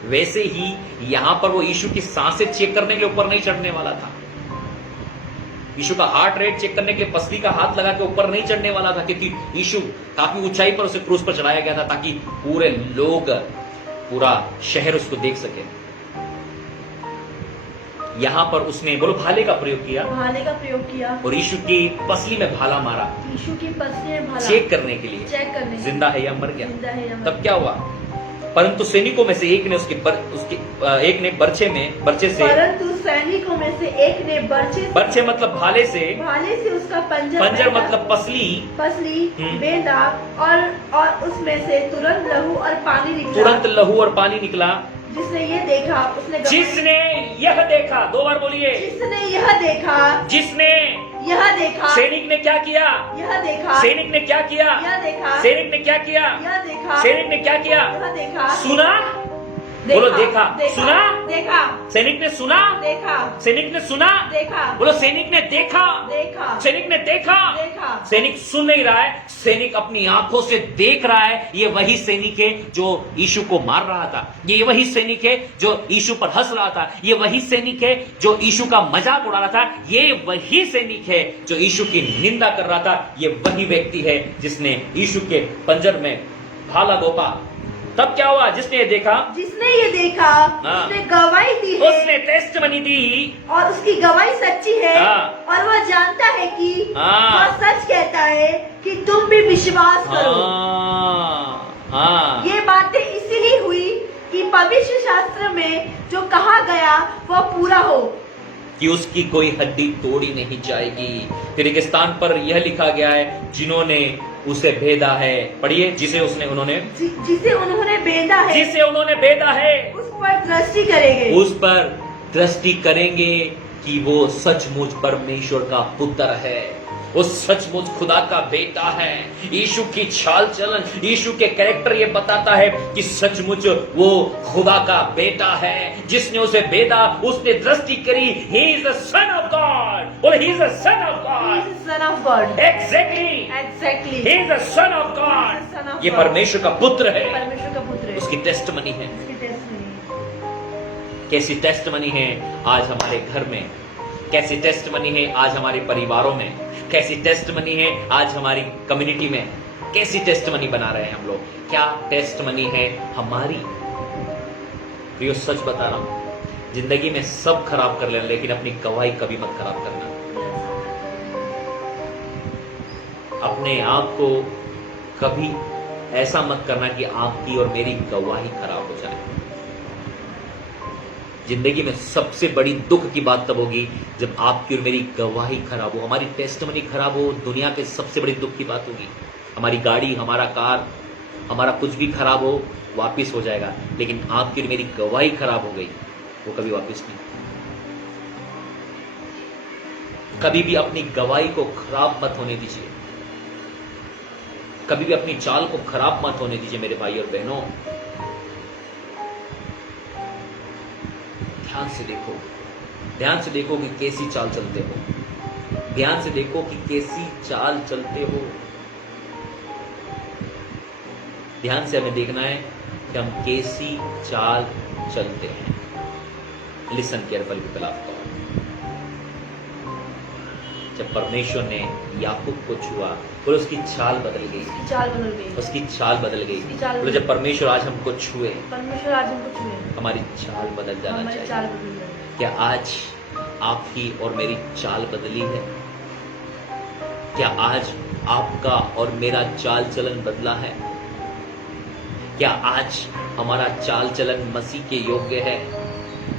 वैसे ही यहां पर वो यीशु की सांसें चेक करने के ऊपर नहीं चढ़ने वाला था, यीशु का हार्ट रेट चेक करने के पसली का हाथ लगा के ऊपर नहीं चढ़ने वाला था, क्योंकि यीशु काफी ऊंचाई पर उसे क्रूस पर चढ़ाया गया था ताकि पूरे लोग, पूरा शहर उसको देख सके। यहां पर उसने बोलो भाले का प्रयोग किया और यीशु की पसली में भाला मारा, चेक करने के लिए जिंदा है या मर गया। तब क्या हुआ? परंतु सैनिकों में से एक ने एक ने बर्छे से बर्छे मतलब भाले से उसका पंजर मतलब पसली बेंधा और उसमें से तुरंत लहू और पानी निकला। जिसने यह देखा, 2 बार बोलिए, जिसने यह देखा। सैनिक ने क्या किया? यह देखा। सैनिक ने क्या किया? यह देखा। सैनिक ने क्या किया? यह देखा। सैनिक ने क्या किया? यह देखा। सुना बोलो देखा, देखा, सुना, देखा, सैनिक ने सुना, देखा, सैनिक ने सुना, देखा, बोलो सैनिक ने देखा, देखा, सैनिक ने देखा। देखा। सैनिक सुन नहीं रहा है, सैनिक अपनी आंखों से देख रहा है। ये वही सैनिक है जो यीशु को मार रहा था, ये वही सैनिक है जो यीशु पर हंस रहा था, ये वही सैनिक है जो यीशु का मजाक उड़ा रहा था, ये वही सैनिक है जो यीशु की निंदा कर रहा था, ये वही व्यक्ति है जिसने यीशु के पंजर में भाला घोंपा। तब क्या हुआ? जिसने ये देखा, उसने गवाही दी है, उसने टेस्टमनी दी और उसकी गवाही सच्ची है, हाँ। और वह जानता है कि हाँ। वह सच कहता है कि तुम भी विश्वास करो। हाँ। ये बातें इसीलिए हुई कि पवित्र शास्त्र में जो कहा गया वह पूरा हो कि उसकी कोई हड्डी तोड़ी नहीं जाएगी। फिर एक स्थान पर यह लिखा गया है, जिन्होंने उसे भेदा है। पढ़िए, जिसे उन्होंने भेदा है, उस पर दृष्टि करेंगे, उस पर दृष्टि करेंगे कि वो सचमुच परमेश्वर का पुत्र है, वो सचमुच खुदा का बेटा है। यीशु की चाल चलन, यीशु के कैरेक्टर ये बताता है कि सचमुच वो खुदा का बेटा है। जिसने उसे भेदा, उसने दृष्टि करी, he is the son of God। बोले he is the son of God। Exactly। he is the son of God। ये परमेश्वर का पुत्र है, उसकी टेस्टमनी है। कैसी टेस्टमनी है आज हमारे घर में, कैसी टेस्टमनी है आज हमारे परिवारों में, कैसी टेस्टमनी है आज हमारी कम्युनिटी में, कैसी टेस्टमनी बना रहे हैं हम लोग, क्या टेस्टमनी है हमारी। प्रियो, सच बता रहा हूं, जिंदगी में सब खराब कर लेना, लेकिन अपनी गवाही कभी मत खराब करना। अपने आप को कभी ऐसा मत करना कि आपकी और मेरी गवाही खराब हो जाए। जिंदगी में सबसे बड़ी दुख की बात तब होगी जब आपकी और मेरी गवाही खराब हो, हमारी टेस्टमनी खराब हो। दुनिया पे सबसे बड़ी दुख की बात होगी, हमारी गाड़ी, हमारा कार, हमारा कुछ भी खराब हो, वापस हो जाएगा, लेकिन आपकी और मेरी गवाही खराब हो गई, वो कभी वापस नहीं। कभी भी अपनी गवाही को खराब मत होने दीजिए, कभी भी अपनी चाल को खराब मत होने दीजिए मेरे भाई और बहनों। ध्यान से देखो कि कैसी चाल चलते हो, ध्यान से देखो कि कैसी चाल चलते हो। ध्यान से हमें देखना है कि हम कैसी चाल चलते हैं। Listen carefully people of God. जब परमेश्वर ने याकूब को छुआ, बोले उसकी चाल बदल गई, उसकी चाल बदल गई। बोले जब परमेश्वर आज हमको छुए, हमारी चाल बदल जाना चाहिए। क्या आज आपकी और मेरी चाल बदली है? क्या आज आपका और मेरा चाल चलन बदला है? क्या आज हमारा चाल चलन मसीह के योग्य है?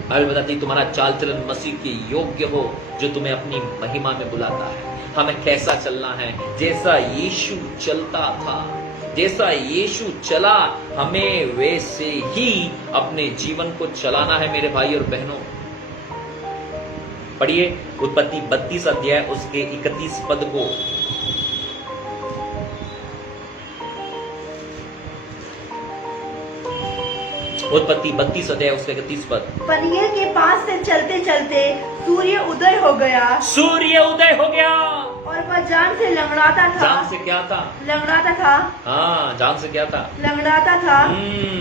बाइबल बताती है तुम्हारा चाल चलन मसीह के योग्य हो, जो तुम्हें अपनी महिमा में बुलाता है। हमें कैसा चलना है? जैसा यीशु चलता था, जैसा यीशु चला, हमें वैसे ही अपने जीवन को चलाना है मेरे भाई और बहनों। पढ़िए उत्पत्ति 32 अध्याय उसके 31 पद को। उत्पत्ति 32 अध्याय उसके 31 पद। पनीर के पास से चलते चलते सूर्य उदय हो गया, सूर्य उदय हो गया, और वह जान से लंगड़ाता था। जान से क्या था? लंगड़ाता था। हाँ, जान से क्या था? लंगड़ाता था।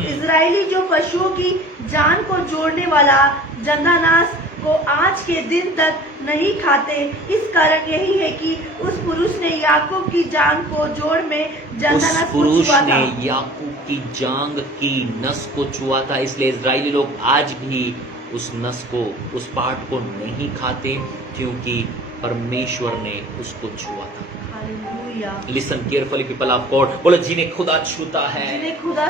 इजरायली जो पशुओं की जान को जोड़ने वाला जंदानास को आज के दिन तक नहीं खाते, इस कारण यही है कि उस पुरुष ने याकूब की जांग को जोड़ में जंदानास को छुआ था। याकूब की जांग की नस को छुआ था, इसलिए इजरायली लोग आज भी उस नस को, उस पार्ट को नहीं खाते, क्योंकि परमेश्वर ने उसको छुआ था। Listen carefully people of God. बोलो जिन्हें खुदा छूता है,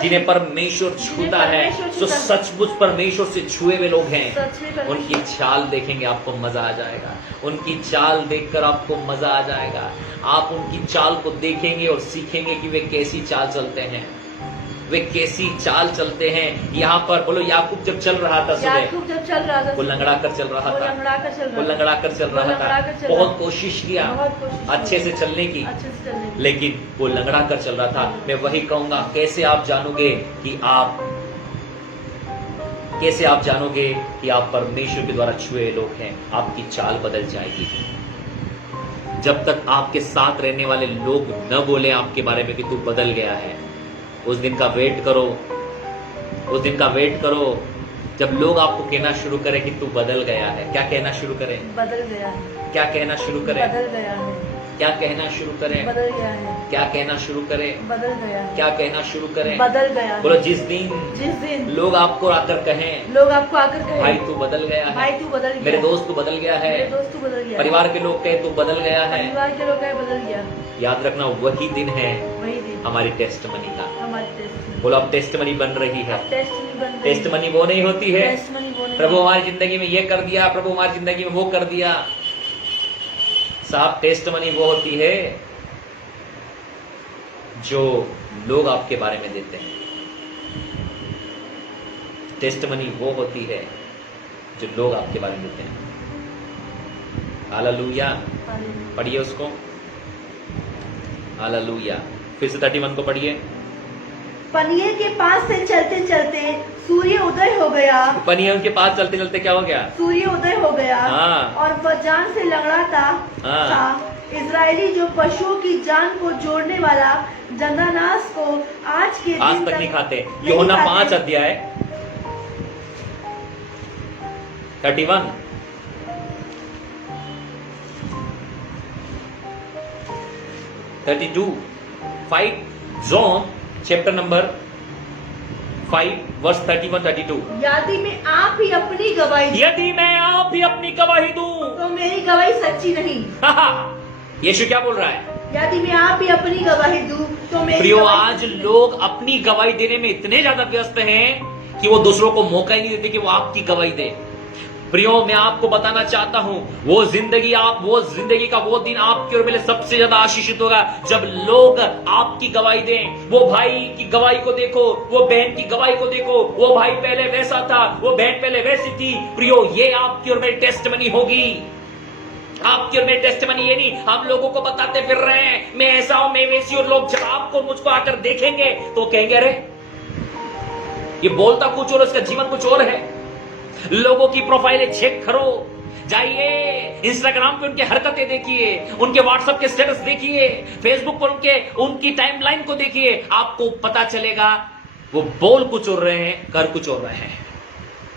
जिन्हें परमेश्वर छूता है, तो सचमुच परमेश्वर से छुए हुए लोग हैं। उनकी चाल देखेंगे आपको मजा आ जाएगा, उनकी चाल देखकर आपको मजा आ जाएगा। आप उनकी चाल को देखेंगे और सीखेंगे कि वे कैसी चाल चलते हैं, वे कैसी चाल चलते हैं। यहाँ पर बोलो याकूब जब चल रहा था, सुबह वो लंगड़ा कर चल रहा था, वो लंगड़ा कर चल रहा था। बहुत कोशिश किया अच्छे से चलने की, लेकिन वो लंगड़ा कर चल रहा था। मैं वही कहूंगा, कैसे आप जानोगे कि आप कैसे आप जानोगे कि आप परमेश्वर के द्वारा छुए लोग हैं? आपकी चाल बदल जाएगी। जब तक आपके साथ रहने वाले लोग न बोले आपके बारे में कि तू बदल गया है, उस दिन का वेट करो, उस दिन का वेट करो जब लोग आपको कहना शुरू करें कि तू बदल गया है। क्या कहना शुरू करें? बदल गया है। क्या कहना शुरू करें? बदल गया है। क्या कहना शुरू करें? बदल गया है। क्या कहना शुरू करें? बदल गया है। क्या कहना शुरू करें? बदल गया है। बोलो, जिस दिन लोग आपको आकर कहें, लोग आपको आकर कहें, भाई तू बदल गया है, भाई तू बदल गया, मेरे दोस्त तू बदल गया है, मेरे दोस्त तू बदल गया, परिवार के लोग कहे तू बदल गया है, परिवार के लोग कहे बदल गया, याद रखना वही दिन है, वही दिन हमारी टेस्टमनी का। हमारी टेस्टमनी। बोलो, अब टेस्टमनी बन रही है। टेस्टमनी बन रही है। टेस्टमनी वो नहीं होती है टेस्टमनी वो नहीं प्रभु हमारी जिंदगी में ये कर दिया, प्रभु हमारी जिंदगी में वो कर दिया। साहब, टेस्टमनी वो होती है जो लोग आपके बारे में देते हैं। टेस्टमनी वो होती है जो लोग आपके बारे में देते हैं। हालेलुया। पढ़िए उसको, हालेलुया। फिर से 31 को पढ़िए। पनिये के पास से चलते चलते सूर्य उदय हो गया। पनिये के पास चलते चलते क्या हो गया? सूर्य उदय हो गया। हाँ। और वह जान से लंगड़ा था। इजरायली जो पशुओं की जान को जोड़ने वाला जंदानास को आज के आज दिन तक नहीं खाते। यूहन्ना 5 अध्याय 31 32 5 John chapter number 5 verse 31 32। यदि मैं आप ही अपनी गवाही दूं तो मेरी गवाही सच्ची नहीं। यीशु क्या बोल रहा है? यदि मैं आप ही अपनी गवाही दूं तो मेरी प्रियो, गवाही आज लोग अपनी गवाही देने में इतने ज्यादा व्यस्त हैं कि वो दूसरों को मौका ही नहीं देते कि वो आपकी गवाही दे। प्रियो, मैं आपको बताना चाहता हूं, वो जिंदगी का वो दिन आपके और मेरे सबसे ज्यादा आशीषित होगा जब लोग आपकी गवाही दें। वो भाई की गवाही को देखो, वो बहन की गवाही को देखो, वो भाई पहले वैसा था, वो बहन पहले वैसी थी। प्रियो, ये आपकी और मेरी टेस्टमनी होगी। आपकी और मेरी टेस्टमनी ये नहीं हम लोगों को बताते फिर रहे हैं मैं ऐसा हूं, मैं वैसी, और लोग जब आपको मुझको आकर देखेंगे तो कहेंगे अरे ये बोलता कुछ और इसका जीवन कुछ और है। लोगों की प्रोफाइलें चेक करो, जाइए इंस्टाग्राम पे उनके हरकतें देखिए, उनके व्हाट्सएप के स्टेटस देखिए, फेसबुक पर उनकी टाइमलाइन को देखिए, आपको पता चलेगा वो बोल कुछ और रहे हैं, कर कुछ और रहे हैं।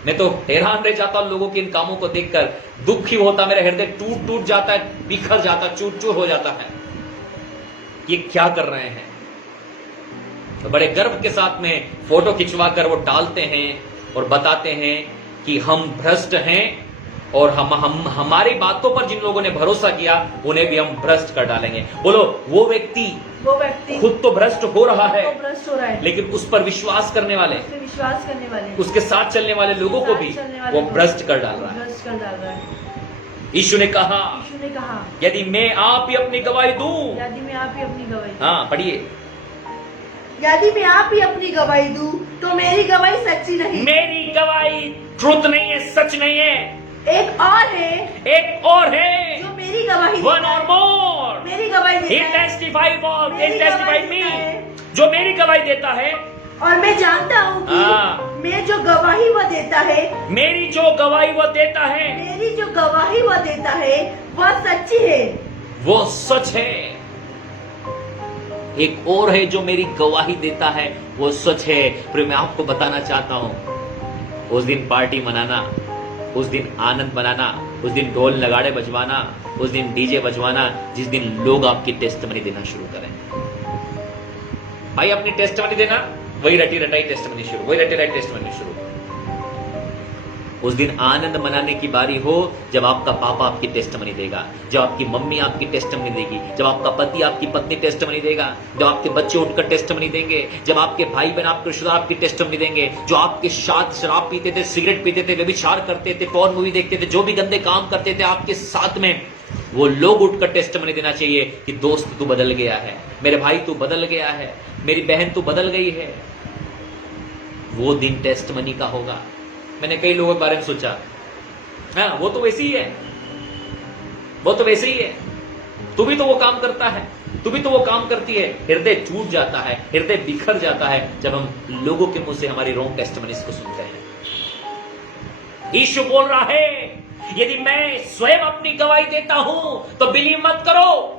मैं तो हैरान रह जाता हूं लोगों के इन कामों को देखकर, दुख ही होता, मेरा हृदय टूट जाता है, बिखर जाता, चूर चूर हो जाता है। ये क्या कर रहे हैं? तो बड़े गर्व के साथ में फोटो खिंचवा कर वो डालते हैं और बताते हैं कि हम भ्रष्ट हैं, और हम हमारी बातों पर जिन लोगों ने भरोसा किया उन्हें भी हम भ्रष्ट कर डालेंगे। बोलो, वो व्यक्ति खुद तो भ्रष्ट हो रहा है, लेकिन उस पर विश्वास करने वाले, उसके साथ चलने वाले लोगों को भी वो भ्रष्ट कर डाल रहा है। यीशु ने कहा यदि मैं आप ही अपनी गवाही दूं, हाँ पढ़िए, यदि मैं आप ही अपनी गवाही दूं तो मेरी गवाही सच्ची नहीं। मेरी गवाही ट्रुथ नहीं है, सच नहीं है। एक और है जो मेरी गवाही वन और मोर मेरी गवाही देता है। testified me, जो मेरी गवाही देता है। और मैं जानता हूँ कि मैं जो गवाही वो देता है, मेरी जो गवाही वो देता है, मेरी जो गवाही वो देता है वह सच्ची है, वो सच है। एक और है जो मेरी गवाही देता है, वो सच है। फिर मैं आपको बताना चाहता हूं, उस दिन पार्टी मनाना, उस दिन आनंद मनाना, उस दिन ढोल नगाड़े बजवाना, उस दिन डीजे बजवाना, जिस दिन लोग आपकी टेस्टमनी देना शुरू करें। भाई अपनी टेस्टमनी देना, वही रटी रटाई टेस्टमनी शुरू, वही रटी रटाई टेस्टमनी शुरू। उस दिन आनंद मनाने की बारी हो जब आपका पापा आपकी टेस्टमनी देगा, जब आपकी मम्मी आपकी टेस्टमनी देगी, जब आपका पति आपकी पत्नी टेस्टमनी देगा, जब आपके बच्चे उठकर टेस्टमनी देंगे, जब आपके भाई बहन आपके रिश्तेदार आपकी टेस्टमनी देंगे, जो आपके साथ शराब पीते थे, सिगरेट पीते थे, व्यभिचार करते थे, पॉर्न मूवी देखते थे, जो भी गंदे काम करते थे आपके साथ में, वो लोग उठकर टेस्टमनी देना चाहिए कि दोस्त तू बदल गया है, मेरे भाई तू बदल गया है, मेरी बहन तू बदल गई है। वो दिन टेस्टमनी का होगा। मैंने कई लोगों के बारे में सोचा, हाँ वो तो वैसे ही है, वो तो वैसे ही है, तू भी तो वो काम करता है, तू भी तो वो काम करती है। हृदय टूट जाता है, हृदय बिखर जाता है जब हम लोगों के मुंह से हमारी रॉन्ग टेस्टिमनीज को सुनते हैं। यीशु बोल रहा है, यदि मैं स्वयं अपनी गवाही देता हूं तो बिलीव मत करो।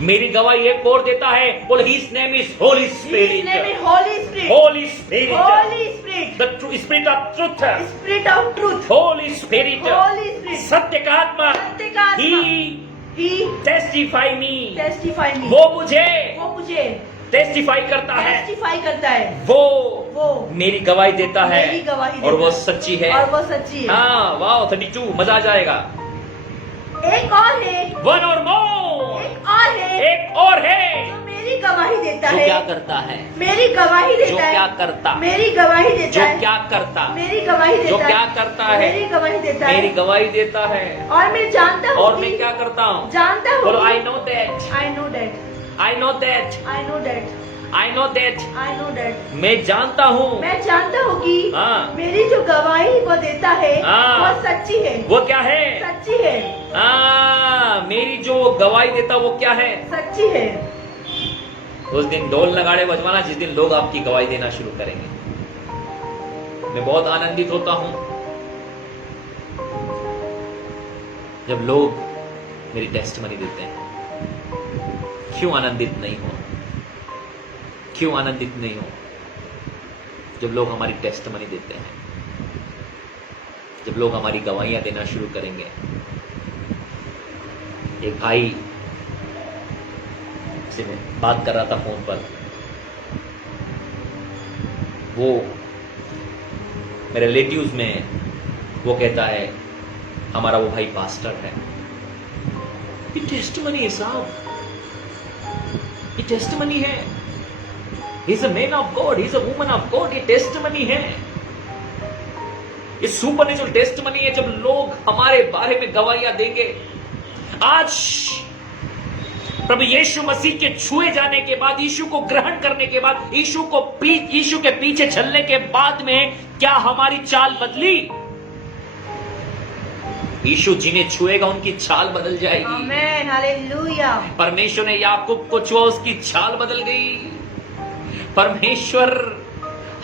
मेरी गवाही एक और देता है, बोल his name is Holi spirit. His name is Holy Spirit. Holi spirit, Holy Spirit. The spirit of truth, Spirit of truth. Holi spirit, Holy Spirit. सत्य का आत्मा, सत्य का आत्मा. ही He testify me, testify me. वो मुझे मुझे टेस्टिफाई करता है, testify करता है. वो मेरी गवाही देता है, मेरी गवाही और देता वो है. सच्ची है। और वो सच्ची है. हाँ, वाह 32, मजा आ जाएगा। एक और है. वन और मोर, एक और है. एक और है जो मेरी गवाही देता जो है. क्या करता है, मेरी गवाही जो देता क्या है. करता, मेरी गवाही देता जो है. क्या करता, मेरी गवाही जो देता क्या है. करता है, मेरी गवाही देता मेरी है. गवाही देता है। और मैं जानता हूँ और कि- मैं क्या करता हूँ, जानता हूँ बोलो कि- I know that, I know that. I know that, I know that. I know that, I know that. मैं जानता हूँ। मैं जानता हूँ कि हाँ। मेरी जो गवाही वो देता है हाँ। वो सच्ची है. वो क्या है, सच्ची है. मेरी जो गवाही देता वो क्या है, सच्ची है. उस दिन ढोल नगाड़े बजवाना जिस दिन लोग आपकी गवाही देना शुरू करेंगे। मैं बहुत आनंदित होता हूं जब लोग मेरी टेस्टमनी देते हैं। क्यों आनंदित नहीं हो, क्यों आनंदित नहीं हो जब लोग हमारी टेस्टमनी देते हैं, जब लोग हमारी गवाहियां देना शुरू करेंगे। एक भाई से मैं बात कर रहा था फोन पर, वो मेरे रिलेटिव्स में वो कहता है हमारा वो भाई पास्टर है। ये टेस्टमनी है साहब, ये टेस्टमनी है। He is a man of God, he is a woman of God. ये टेस्टमनी है, ये सुपरनेचुरल टेस्टमनी है जब लोग हमारे बारे में गवाहियां देंगे। आज प्रभु यीशु मसीह के छुए जाने के बाद, यीशु को ग्रहण करने के बाद, यीशु के पीछे चलने के बाद में क्या हमारी चाल बदली? यीशु जिन्हें छुएगा उनकी चाल बदल जाएगी। आमेन, हालेलुया। परमेश्वर ने याकूब को छुआ, उसकी चाल बदल गई। परमेश्वर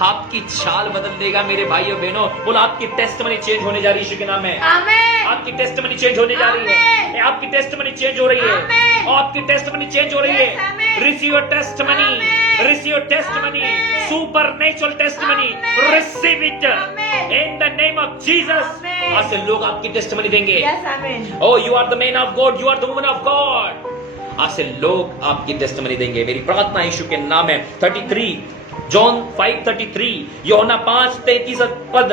आपकी चाल बदल देगा मेरे भाइयों बहनों। बोलो आपकी टेस्टमनी चेंज होने जा रही है यीशु के नाम में। आमेन। आपकी टेस्टमनी चेंज होने जा रही है, आपकी टेस्टमनी चेंज हो रही है, आमेन। आपकी टेस्टमनी चेंज हो रही Yes, है। Amen. Receive your testimony, amen. Receive your testimony, amen. Supernatural testimony, amen. Receive it amen. In the name of Jesus. Amen. आज से लोग आपकी टेस्टमनी देंगे। Yes, amen. Oh, you are the man of God, you are the woman of God. आज से लोग आपकी टेस्टमनी देंगे। मेरी प्रार्थना यीशु के नाम है। 33 जॉन 5:33, यूहन्ना 5:33 पद।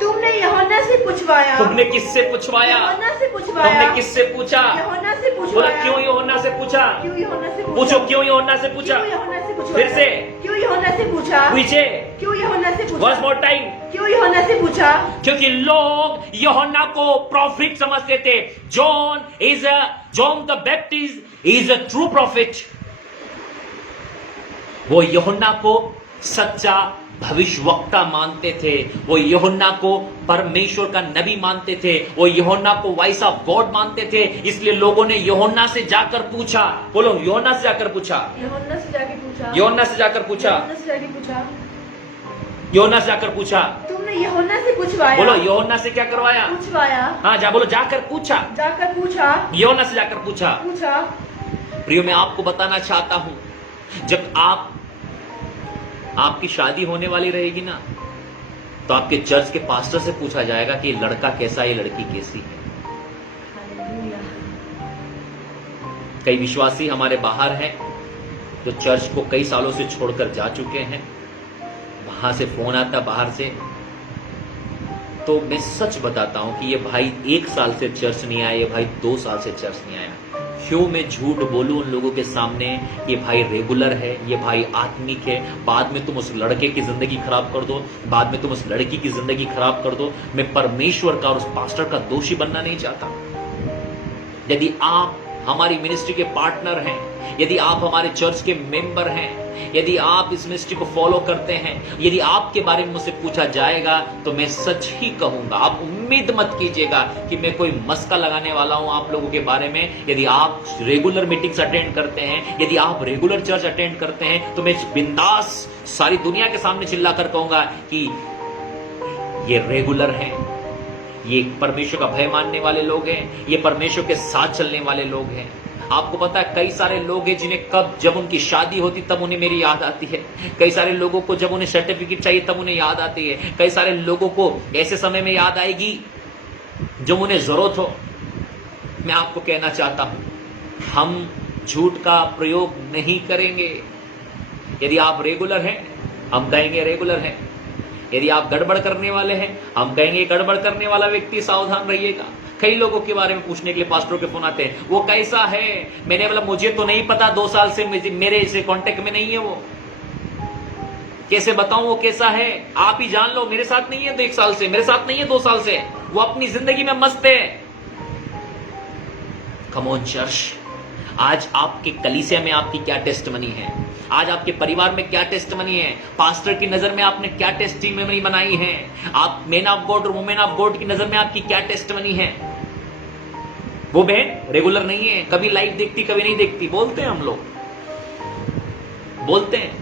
तुमने यूहन्ना से पूछवाया। तुमने किससे पूछवाया? यूहन्ना से पूछवाया। तुमने किससे पूछा? यूहन्ना से बोलो पूछवाया। क्यों यूहन्ना से पूछा? क्यों यूहन्ना से पूछा? पूछो क्यों यूहन्ना से पूछा? क्यों यूहन्ना से पूछा? फिर से क्यों यूहन्ना से पूछा? पीछे क्यों यूहन्ना से पूछा? once more time। क्यों यूहन्ना से पूछा? क्योंकि लोग यूहन्ना को प्रॉफिट समझते थे। John the Baptist is a true prophet. वो यूहन्ना को सच्चा भविष्यवक्ता मानते थे, वो यूहन्ना को परमेश्वर का नबी मानते थे, वो यूहन्ना को वॉइस ऑफ गॉड मानते थे। इसलिए लोगों ने यूहन्ना से जाकर पूछा। बोलो यूहन्ना से जाकर पूछा, यूहन्ना से जाके पूछा। यूहन्ना से जाकर पूछा, यूहन्ना से जाके पूछा। यूहन्ना से जाकर पूछा। तुमने यूहन्ना से पूछवाया। बोलो यूहन्ना से क्या करवाया? पूछवाया। हाँ जा बोलो जाकर पूछा, जाकर पूछा। यूहन्ना से जाकर पूछा। पूछा। प्रियो मैं आपको बताना चाहता हूं, जब आपकी शादी होने वाली रहेगी ना, तो आपके चर्च के पास्टर से पूछा जाएगा कि ये लड़का कैसा है, ये लड़की कैसी है। हालेलुया। कई विश्वासी हमारे बाहर हैं जो चर्च को कई सालों से छोड़कर जा चुके हैं। वहां से फोन आता बाहर से, तो मैं सच बताता हूं कि ये भाई 1 साल से चर्च नहीं आया, ये भाई 2 साल से चर्च नहीं आया। क्यों मैं झूठ बोलूं उन लोगों के सामने? ये भाई रेगुलर है, ये भाई आत्मिक है। बाद में तुम उस लड़के की जिंदगी खराब कर दो, बाद में तुम उस लड़की की जिंदगी खराब कर दो। मैं परमेश्वर का और उस पास्टर का दोषी बनना नहीं चाहता। यदि आप हमारी मिनिस्ट्री के पार्टनर हैं, यदि आप हमारे चर्च के मेंबर हैं, यदि आप इस मिनिस्ट्री को फॉलो करते हैं, यदि आपके बारे में मुझसे पूछा जाएगा तो मैं सच ही कहूंगा। आप उम्मीद मत कीजिएगा कि मैं कोई मस्का लगाने वाला हूं आप लोगों के बारे में। यदि आप रेगुलर मीटिंग्स अटेंड करते हैं, यदि आप रेगुलर चर्च अटेंड करते हैं, तो मैं बिंदास सारी दुनिया के सामने चिल्ला कर कहूंगा कि ये रेगुलर है, ये परमेश्वर का भय मानने वाले लोग हैं, ये परमेश्वर के साथ चलने वाले लोग हैं। आपको पता है कई सारे लोग हैं जिन्हें कब जब उनकी शादी होती तब उन्हें मेरी याद आती है। कई सारे लोगों को जब उन्हें सर्टिफिकेट चाहिए तब उन्हें याद आती है। कई सारे लोगों को ऐसे समय में याद आएगी जब उन्हें जरूरत हो। मैं आपको कहना चाहता हूं, हम झूठ का प्रयोग नहीं करेंगे। यदि आप रेगुलर हैं, हम कहेंगे रेगुलर हैं। यदि आप गड़बड़ करने वाले हैं, हम कहेंगे गड़बड़ करने वाला व्यक्ति सावधान रहिएगा। कई लोगों के बारे में पूछने के लिए पास्टरों के फोन आते हैं, वो कैसा है? मैंने बोला मुझे तो नहीं पता, 2 साल से मेरे से कांटेक्ट में नहीं है वो, कैसे बताऊं वो कैसा है? आप ही जान लो। मेरे साथ नहीं है तो 1 साल से, मेरे साथ नहीं है 2 साल से, वो अपनी जिंदगी में मस्त है। कम ऑन चर्च, आज आपके कलीसिया में आपकी क्या टेस्टमनी है? आज आपके परिवार में क्या टेस्टमनी है? पास्टर की नजर में आपने क्या टेस्टमनी बनाई है? आप मैन ऑफ गॉड और वुमेन ऑफ गॉड की नजर में आपकी क्या टेस्टमनी है? वो बहन रेगुलर नहीं है, कभी लाइव देखती कभी नहीं देखती, बोलते हैं हम लोग, बोलते हैं,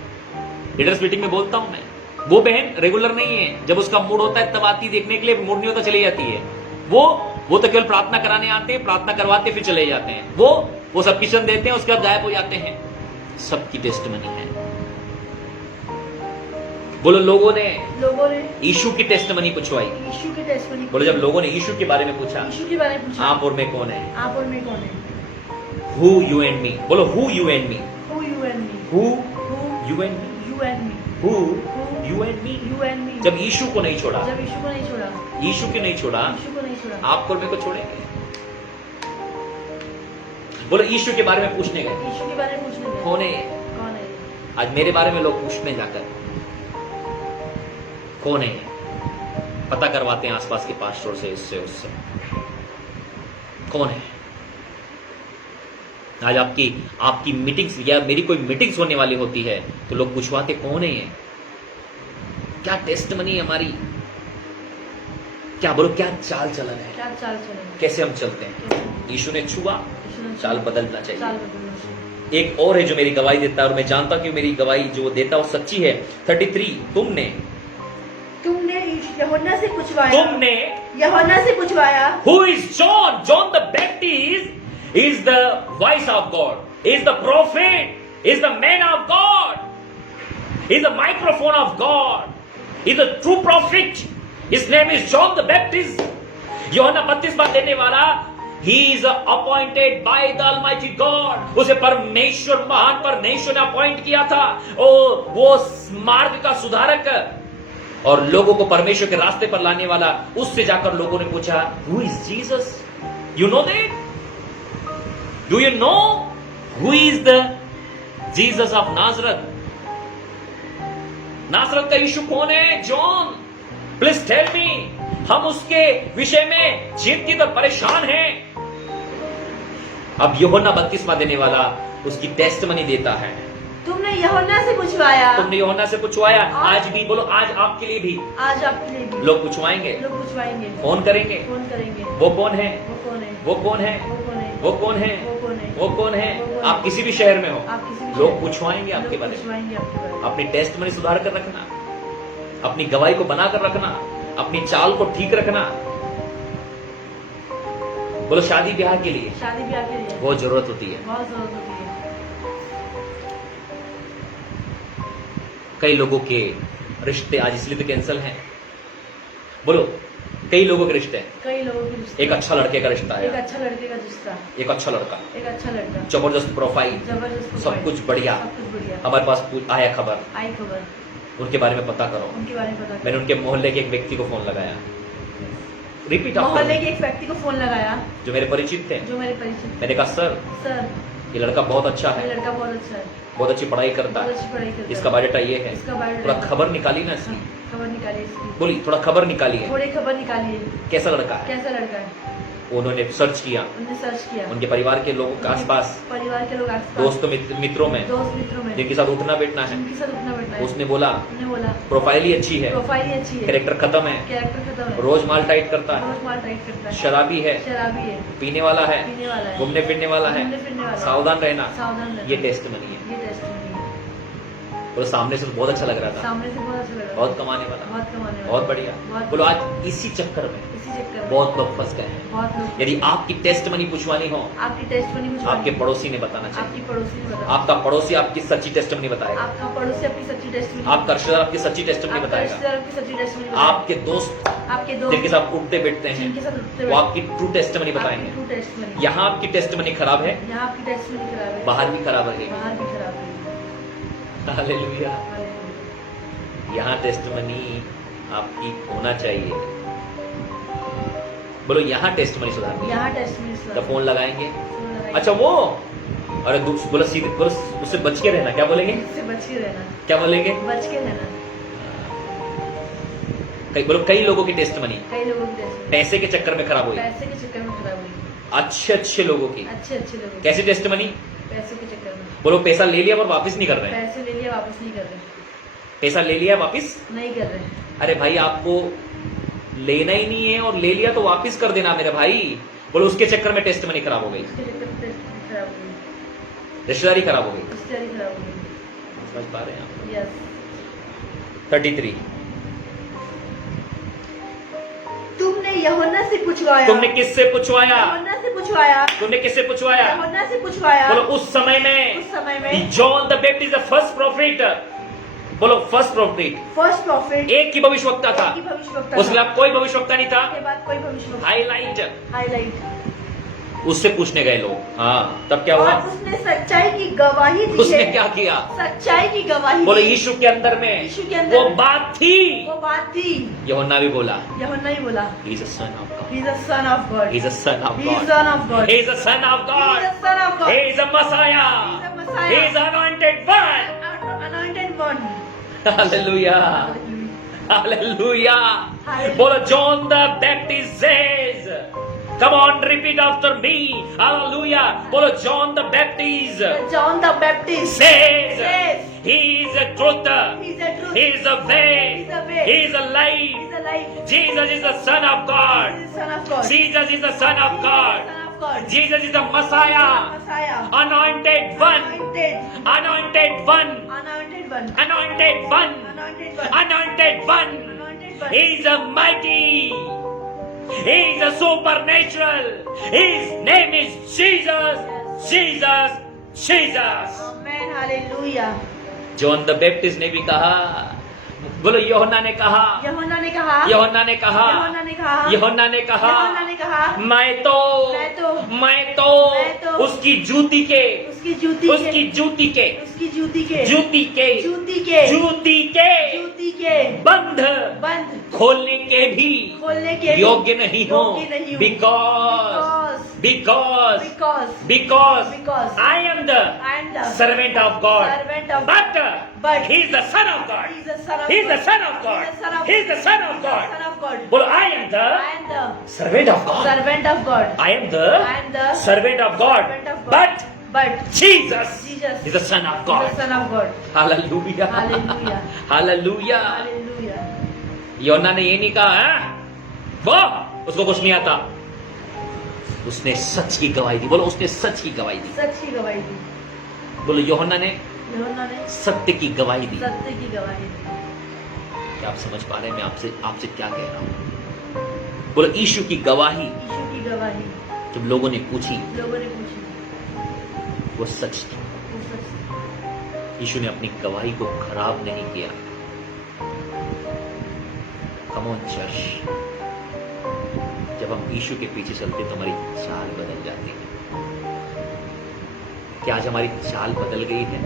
लीडर्स मीटिंग में बोलता हूं मैं। वो बहन रेगुलर नहीं है, जब उसका मूड होता है तब आती देखने के लिए, मूड नहीं होता चली जाती है। वो तो केवल प्रार्थना कराने आते हैं, प्रार्थना करवाते फिर चले जाते हैं। वो सब किशन देते हैं, उसके बाद गायब हो जाते हैं। सबकी टेस्टमनी है। बोलो लोगों ने यीशु की टेस्टमनी पूछवाई। यीशु की टेस्टमनी। बोलो जब लोगों ने यीशु के बारे में पूछा, यीशु के बारे में पूछा, आप और मैं कौन है? आप और मैं कौन है? Who you and me? बोलो who you and me? Who you and me? Who you and me? You and me. Who you and me? You and me. जब यीशु को नहीं छोड़ा, जब यीशु को नहीं छोड़ा, यीशु को नहीं छोड़ा, यीशु को नहीं छोड़ा, आपको और मेरे को छोड़ेंगे? बोलो यीशु के बारे में पूछने गए, यीशु के बारे में पूछने गए, कौन है? कौन है? आज मेरे बारे में लोग पूछने जाकर कौन है पता करवाते हैं आसपास के पास्टर से, इससे उससे, कौन है? आज आपकी मीटिंग्स या मेरी कोई मीटिंग्स होने वाली होती है तो लोग पूछवाते कौन है ये, क्या टेस्टमनी है हमारी, क्या बोलो क्या चाल चलन है, क्या चाल चलन, कैसे हम चलते हैं। यीशु ने छुआ, चाल बदलना चाहिए। चाल बदलना चाहिए। एक और है जो मेरी गवाही देता है और मैं जानता हूं कि मेरी गवाही जो वो देता है वो सच्ची है। 33, तुमने यूहन्ना से पूछवाया, तुमने यूहन्ना से पूछवाया, Who is John? John the Baptist is the voice of God, is the prophet, is the man of God, is the microphone of God, is the true prophet. His name is John the Baptist. यूहन्ना बपतिस्मा देने वाला, he is appointed by the Almighty God. उसे परमेश्वर, महान परमेश्वर ने अपॉइंट किया था और वो मार्ग का सुधारक और लोगों को परमेश्वर के रास्ते पर लाने वाला। उससे जाकर लोगों ने पूछा Who is Jesus? You know that? Do you know who is the Jesus of Nazareth? नासरत का यीशु कौन है? John, please tell me. हम उसके विषय में चिंतित और परेशान हैं। अब यूहन्ना बपतिस्मा देने वाला उसकी टेस्टमनी देता है। तुमने यूहन्ना से पूछवाया, तुमने यूहन्ना से पूछवाया। आज भी बोलो, आज आपके लिए भी, आज आपके लिए भी लोग पूछवाएंगे, लोग पूछवाएंगे, फोन करेंगे, फोन करेंगे, वो कौन है, वो कौन है, वो कौन है, वो कौन है, वो कौन है, वो कौन है, वो कौन है। वो कौन आप है। किसी भी शहर में हो, आप किसी भी लोग शहर- पूछवाएंगे आपके लोग बारे में। पूछवाएंगे आपके बारे में। अपनी टेस्टमनी सुधार कर रखना, अपनी गवाही को बनाकर रखना, अपनी चाल को ठीक रखना। बोलो शादी ब्याह के लिए शादी ब्याह के लिए बहुत जरूरत होती है। बहुत जरूरत होती है। कई लोगों के रिश्ते आज इसलिए तो कैंसिल हैं। बोलो कई लोगों के रिश्ते हैं। कई लोगों के रिश्ते, एक अच्छा लड़के का रिश्ता एक है, अच्छा लड़के का रिश्ता, एक अच्छा लड़का, एक अच्छा लड़का, जबरदस्त प्रोफाइल, जबरदस्त सब प्रोफाइल, कुछ बढ़िया। सब कुछ बढ़िया। हमारे पास आया खबर, आई खबर, उनके बारे में पता करो। उनके बारे में पता मैंने उनके मोहल्ले के एक व्यक्ति को फोन लगाया, रिपीट मोहल्ले के एक व्यक्ति को फोन लगाया जो मेरे परिचित थे। जो मेरे परिचित। मैंने कहा सर सर, ये लड़का बहुत अच्छा ये है, लड़का बहुत अच्छा है, बहुत अच्छी पढ़ाई करता बहुत है, अच्छी पढ़ाई करता है, इसका बायोडाटा ये है। इसका बायोडाटा थोड़ा खबर निकाली ना इसकी, खबर निकालिए इसकी, बोली थोड़ा खबर निकाली है, थोड़ी खबर निकालिए, कैसा लड़का है। कैसा लड़का है। उन्होंने सर्च किया, उन्होंने सर्च किया, उनके परिवार के लोगों के आसपास, परिवार के लोग आसपास, दोस्तों मित्रों में, दोस्त मित्रों में, जिनके साथ उठना बैठना है, जिनके साथ उठना बैठना है। उसने बोला उन्होंने बोला प्रोफाइल ही अच्छी है, प्रोफाइल ही अच्छी है, कैरेक्टर खत्म है, कैरेक्टर खत्म है, रोज माल टाइट करता है, रोज माल टाइट करता है, शराबी है, शराबी है, पीने वाला है, पीने वाला है, घूमने फिरने वाला है, घूमने फिरने वाला है, सावधान रहना। सावधान रहना। ये टेस्टमनी है। ये टेस्टमनी है। बोलो सामने से तो बहुत अच्छा लग रहा था, सामने से बहुत अच्छा लग रहा बहुत कमाने वाला, बहुत कमाने वाला, बहुत बढ़िया। बहुत बोलो आज इसी चक्कर में इसी चक्कर में बहुत लोग फंस गए हैं। बहुत लोग, यदि आपकी टेस्ट मनी पूछवानी हो, आपकी टेस्ट मनी कुछ आपके पड़ोसी ने बताना चाहिए। आपकी पड़ोसी ने बताया, आपका पड़ोसी आपकी सच्ची टेस्ट मनी बताएगा, आपका पड़ोसी अपनी सच्ची टेस्ट मनी, आपका रिश्तेदार आपकी सच्ची टेस्ट मनी आपका बताएगा, रिश्तेदार आपकी सच्ची टेस्ट मनी, आपके दोस्त आपके दोस्त जिनके साथ उठते बैठते हैं जिनके साथ उठते वो आपकी ट्रू टेस्ट मनी बताएंगे। ट्रू टेस्ट मनी, यहाँ आपकी टेस्ट मनी खराब है, यहाँ आपकी टेस्ट मनी खराब है, बाहर भी खराब है। बाहर भी खराब है। हालेलुया। यहाँ टेस्ट मनी आपकी होना चाहिए। बोलो यहाँ टेस्ट मनी सुधारनी है, यहाँ टेस्ट मनी तो फोन लगाएंगे। अच्छा वो, अरे बोलो सीधे, बोलो उससे बच के रहना। क्या बोलेंगे? इससे बच के रहना, क्या बोलेंगे? बच के रहना। कई लोगों की टेस्ट मनी कई लोगों की टेस्ट मनी पैसे के चक्कर में खराब हुई, पैसे के चक्कर में खराब हुई। अच्छे लोगों की। अच्छे लोगों की कैसी टेस्ट मनी? पैसों के चक्कर में, बोलो पैसा ले लिया पर वापस नहीं कर रहे हैं, पैसे ले लिया वापस नहीं कर रहे, पैसा ले लिया वापस नहीं कर रहे। अरे भाई आपको लेना ही नहीं है और ले लिया तो वापस कर देना मेरे भाई। बोलो उसके चक्कर में टेस्ट मनी खराब हो गई, उसके चक्कर में टेस्ट मनी खराब हो गई, रिश्तेदारी खराब हो गई। रिश्तेदारी खराब हो गई। समझ पा रहे हैं आप? यस। 33 तुमने यूहन्ना से पूछवाया, तुमने किससे पूछवाया? यूहन्ना से पूछवाया, तुमने किससे पूछवाया? यूहन्ना से पूछवाया। बोलो उस समय में उस समय में John the Baptist the first prophet, बोलो फर्स्ट प्रॉफिट, फर्स्ट प्रॉफिट एक ही भविष्यवक्ता था, की भविष्यवक्ता उसके बाद कोई भविष्यवक्ता नहीं था। के बाद कोई भविष्यवक्ता, हाईलाइट, हाईलाइट। उससे पूछने गए लोग। हाँ तब क्या हुआ? और उसने सच्चाई की गवाही दी उसने है। क्या किया? सच्चाई की गवाही बोले दी। यीशु के अंदर में यीशु के अंदर वो में बात थी। वो बात थी। यूहन्ना भी बोला यूहन्ना ही बोला, he is a son of God, he is a son of God, he is a son of he is God, son of God, he is a son of he is God, a son of God, he is a Messiah, he is a Messiah, he is anointed one. anointed one. Hallelujah, hallelujah. बोलो John the Baptist says, come on repeat after me, hallelujah. बोलो John the Baptist John the Baptist says, says, he is a truth, he is a truth, he is a way, he is a way, he is a light. he is a light, Jesus is the son of he God, is the son of God, Jesus is the son of God, son of God, Jesus is the Messiah, Messiah, anointed one, anointed, anointed one, anointed one, anointed one, anointed one, anointed one. anointed one. He is a mighty, he is a supernatural, his name is Jesus, Jesus, Jesus. Amen, hallelujah. John the Baptist ने भी कहा, बोलो यूहन्ना ने कहा, यूहन्ना ने कहा, यूहन्ना ने कहा, यूहन्ना ने कहा, यूहन्ना ने कहा, यूहन्ना ने कहा, मैं तो उसकी जूती के, उसकी जूती उसकी जूती के, उसकी जूती के, जूती के, जूती के, जूती के जूती के बंध खोलने के भी खोलने के योग्य नहीं हो, योग्य नहीं हूँ। because Because I am the I am the servant of God, servant of but he is the son of God, he is the son of he is the God. son of God, he is the son of God. Son of God. बोलो I am the I am the servant of God, servant of God. I am the I am the servant of God, servant of God. But Jesus Jesus is the son of is God. the son of God. Hallelujah, Hallelujah. Hallelujah. Hallelujah. यूहन्ना ने ये नहीं कहा है वो उसको कुछ नहीं आता, उसने सच की गवाही दी। बोलो उसने सच की गवाही दी। सच की गवाही दी। बोलो यूहन्ना ने यूहन्ना ने सत्य की गवाही दी। सत्य की गवाही दी। क्या आप समझ पा रहे हैं मैं आपसे क्या कह रहा हूं? बोलो यीशु की गवाही यीशु की गवाही जब लोगों ने पूछी, लोगों ने पूछी, वो सच थी। वो सच थी। यीशु ने अपनी गवाही को खराब नहीं किया। कम ऑन चर्च, जब हम यीशु के पीछे चलते तो हमारी चाल बदल जाती है। क्या आज हमारी चाल बदल गई है?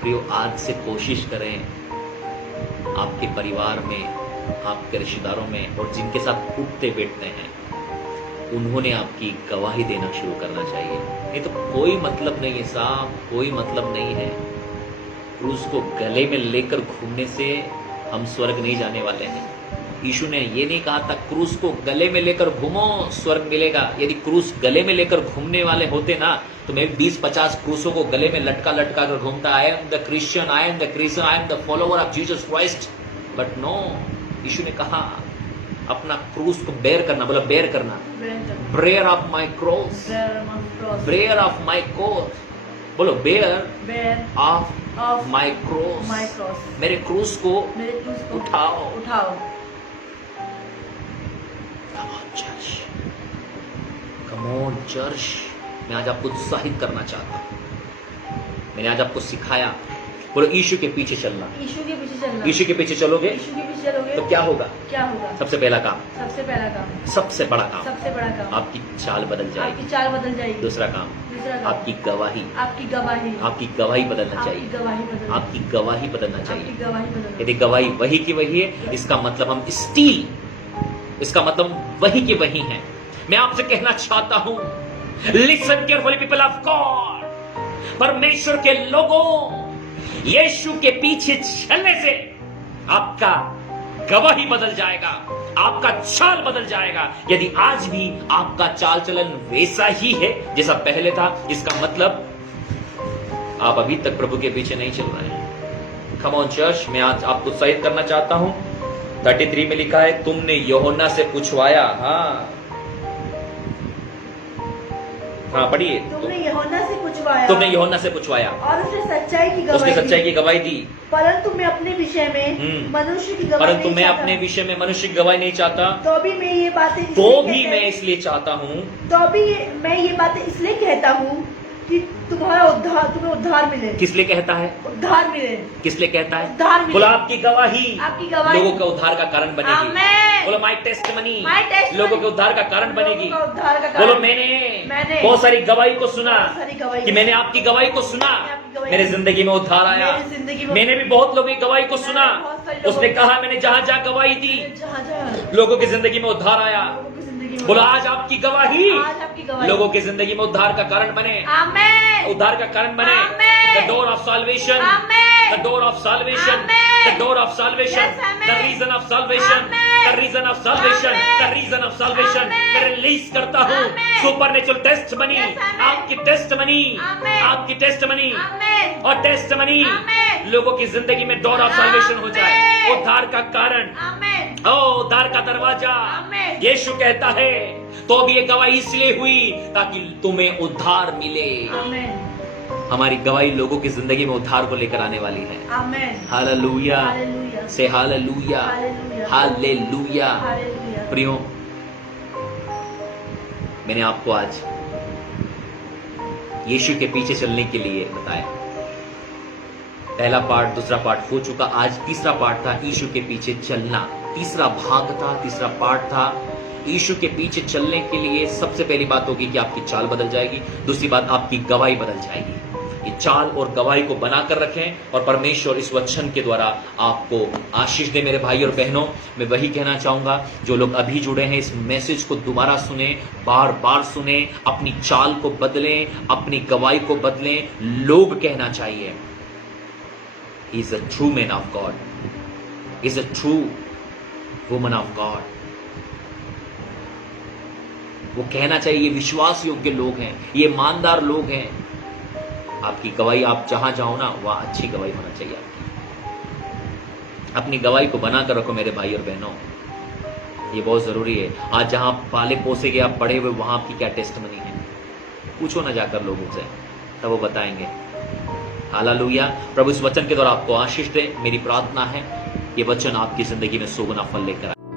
प्रियो, आज से कोशिश करें आपके परिवार में, आपके रिश्तेदारों में और जिनके साथ उठते बैठते हैं, उन्होंने आपकी गवाही देना शुरू करना चाहिए। नहीं तो कोई मतलब नहीं है साहब, कोई मतलब नहीं है। क्रूस को गले में लेकर घूमने से हम स्वर्ग नहीं जाने वाले हैं। यीशु ने ये नहीं कहा था क्रूस को गले में लेकर घूमो स्वर्ग मिलेगा। यदि क्रूस गले में लेकर घूमने वाले होते ना तो मैं 20-50 क्रूसों को गले में लटका कर घूमता। I am the Christian, I am the Christian, I am the follower of Jesus Christ. But no, Yeshu ने कहा अपना क्रूस को बेयर करना। बोला बेयर करना, bearer of my cross, bearer of my cross. बोलो, bear bear of of my cross, my cross, मेरे क्रूस को मेरे क्रूस को उठाओ। उठाओ। Come on, church. Come on, church. मैं आज आपको उत्साहित करना चाहता हूँ। मैंने आज आपको सिखाया, बोलो यीशु के पीछे चलना। यीशु के पीछे चलना। यीशु के पीछे चलोगे यीशु के पीछे चलोगे तो क्या होगा? क्या होगा? सबसे पहला काम, सबसे पहला काम, सबसे बड़ा काम, सबसे बड़ा काम, आपकी चाल बदल जाएगी। आपकी चाल बदल जाएगी। दूसरा काम, दूसरा काम, आपकी गवाही, आपकी गवाही, आपकी गवाही बदलना आपकी चाहिए। गवाही बदल, आपकी गवाही बदलना आपकी चाहिए। गवाही बदल। यदि गवाही वही की वही है, इसका मतलब हम स्टील, इसका मतलब वही के वही हैं। मैं आपसे कहना चाहता हूं, listen carefully people of God, परमेश्वर के लोगों, यीशु के पीछे चलने से आपका गवाही बदल जाएगा, आपका चाल बदल जाएगा। यदि आज भी आपका चाल चलन वैसा ही है जैसा पहले था, इसका मतलब आप अभी तक प्रभु के पीछे नहीं चल रहे हैं। कम ऑन चर्च, मैं आज आपको उत्साहित करना चाहता हूं। 33 में लिखा है, तुमने यूहन्ना से पूछवाया। हाँ पढ़िए। तुमने यूहन्ना से पूछवाया, तुमने यूहन्ना से पूछवाया और उसने सच्चाई की उसने गवाही सच्चाई दी। की गवाही दी। परंतु मैं अपने विषय में मनुष्य की गवाही परंतु नहीं मैं चाहता। अपने विषय में मनुष्य की गवाही नहीं चाहता, तो भी मैं ये बातें तो इसलिए भी कहता- मैं इसलिए चाहता हूँ, तो भी मैं ये बातें इसलिए कहता हूँ कि तुम्हें उद्धार मिले। किस लिए कहता है? उद्धार मिले। किस लिए कहता है? उद्धार मिले। बोलो, आपकी गवाही आपकी गवाही लोगों के उद्धार का कारण बनेगी। आमेन। बोलो, माई टेस्टमनी My testimony लोगों के उद्धार का कारण बनेगी। लोगों का उद्धार का कारण। बोलो, मैंने बहुत सारी गवाही को सुना बहुत सारी गवाही कि मैंने आपकी गवाही को सुना, मैंने आपकी गवाही मेरे जिंदगी में उद्धार आया। मेरी जिंदगी में- मैंने भी बहुत लोगों की गवाही को सुना, बहुत सारे लोगों उसने की- कहा मैंने जहां जहां गवाही दी, जहाँ लोगों की जिंदगी में उद्धार आया। लोगों की जिंदगी में- बोलो, आज आपकी गवाही आज आपकी गवाही लोगों की जिंदगी में उद्धार का कारण बने, आमेन। उद्धार का कारण बने। Amen. The door of salvation, Amen. the door of salvation, Amen. the door of salvation, Yes, amen. the reason of salvation, Amen. the reason of salvation, Amen. the reason of salvation। Amen. मैं रिलीज करता हूँ Amen. Supernatural testimony, Yes, amen. आपकी टेस्टमनी, Amen. आपकी टेस्टमनी आमेन। और टेस्टमनी Amen. लोगों की जिंदगी में डोर ऑफ salvation हो जाए, Amen. उद्धार का कारण, आमेन। ओ उद्धार का दरवाजा। Amen. यीशु कहता है, तो भी ये गवाही इसलिए हुई ताकि तुम्हें उद्धार मिले। आमेन। हमारी गवाही लोगों की जिंदगी में उद्धार को लेकर आने वाली है। आमेन। Hallelujah, hallelujah. से हालेलुया, हालेलुया। हालेलुया। हालेलुया। प्रियो, मैंने आपको आज यीशु के पीछे चलने के लिए बताया। पहला पार्ट, दूसरा पार्ट हो चुका, आज तीसरा पार्ट था यीशु के पीछे चलना। तीसरा भाग था, तीसरा पार्ट था यीशु के पीछे चलने के लिए। सबसे पहली बात होगी कि आपकी चाल बदल जाएगी, दूसरी बात आपकी गवाही बदल जाएगी। ये चाल और गवाही को बनाकर रखें और परमेश्वर इस वचन के द्वारा आपको आशीष दे। मेरे भाई और बहनों, मैं वही कहना चाहूंगा, जो लोग अभी जुड़े हैं इस मैसेज को दोबारा सुने, बार बार सुने, अपनी चाल को बदलें, अपनी गवाही को बदलें। लोग कहना चाहिए, he is a true man of God, he is a true woman of God। वो कहना चाहिए, ये विश्वास योग्य लोग हैं, ये ईमानदार लोग हैं। आपकी गवाही, आप जहां जाओ ना, वहां अच्छी गवाही होना चाहिए आपकी। अपनी गवाही को बनाकर रखो मेरे भाई और बहनों, ये बहुत जरूरी है। आज जहां पाले पोसे गए, आप पढ़े हुए, वहां आपकी क्या टेस्टमनी है, पूछो ना जाकर लोगों से, तब वो बताएंगे। हालेलुया। प्रभु इस वचन के द्वारा आपको आशीष दे। मेरी प्रार्थना है ये वचन आपकी जिंदगी में 100 गुना फल लेकर आए।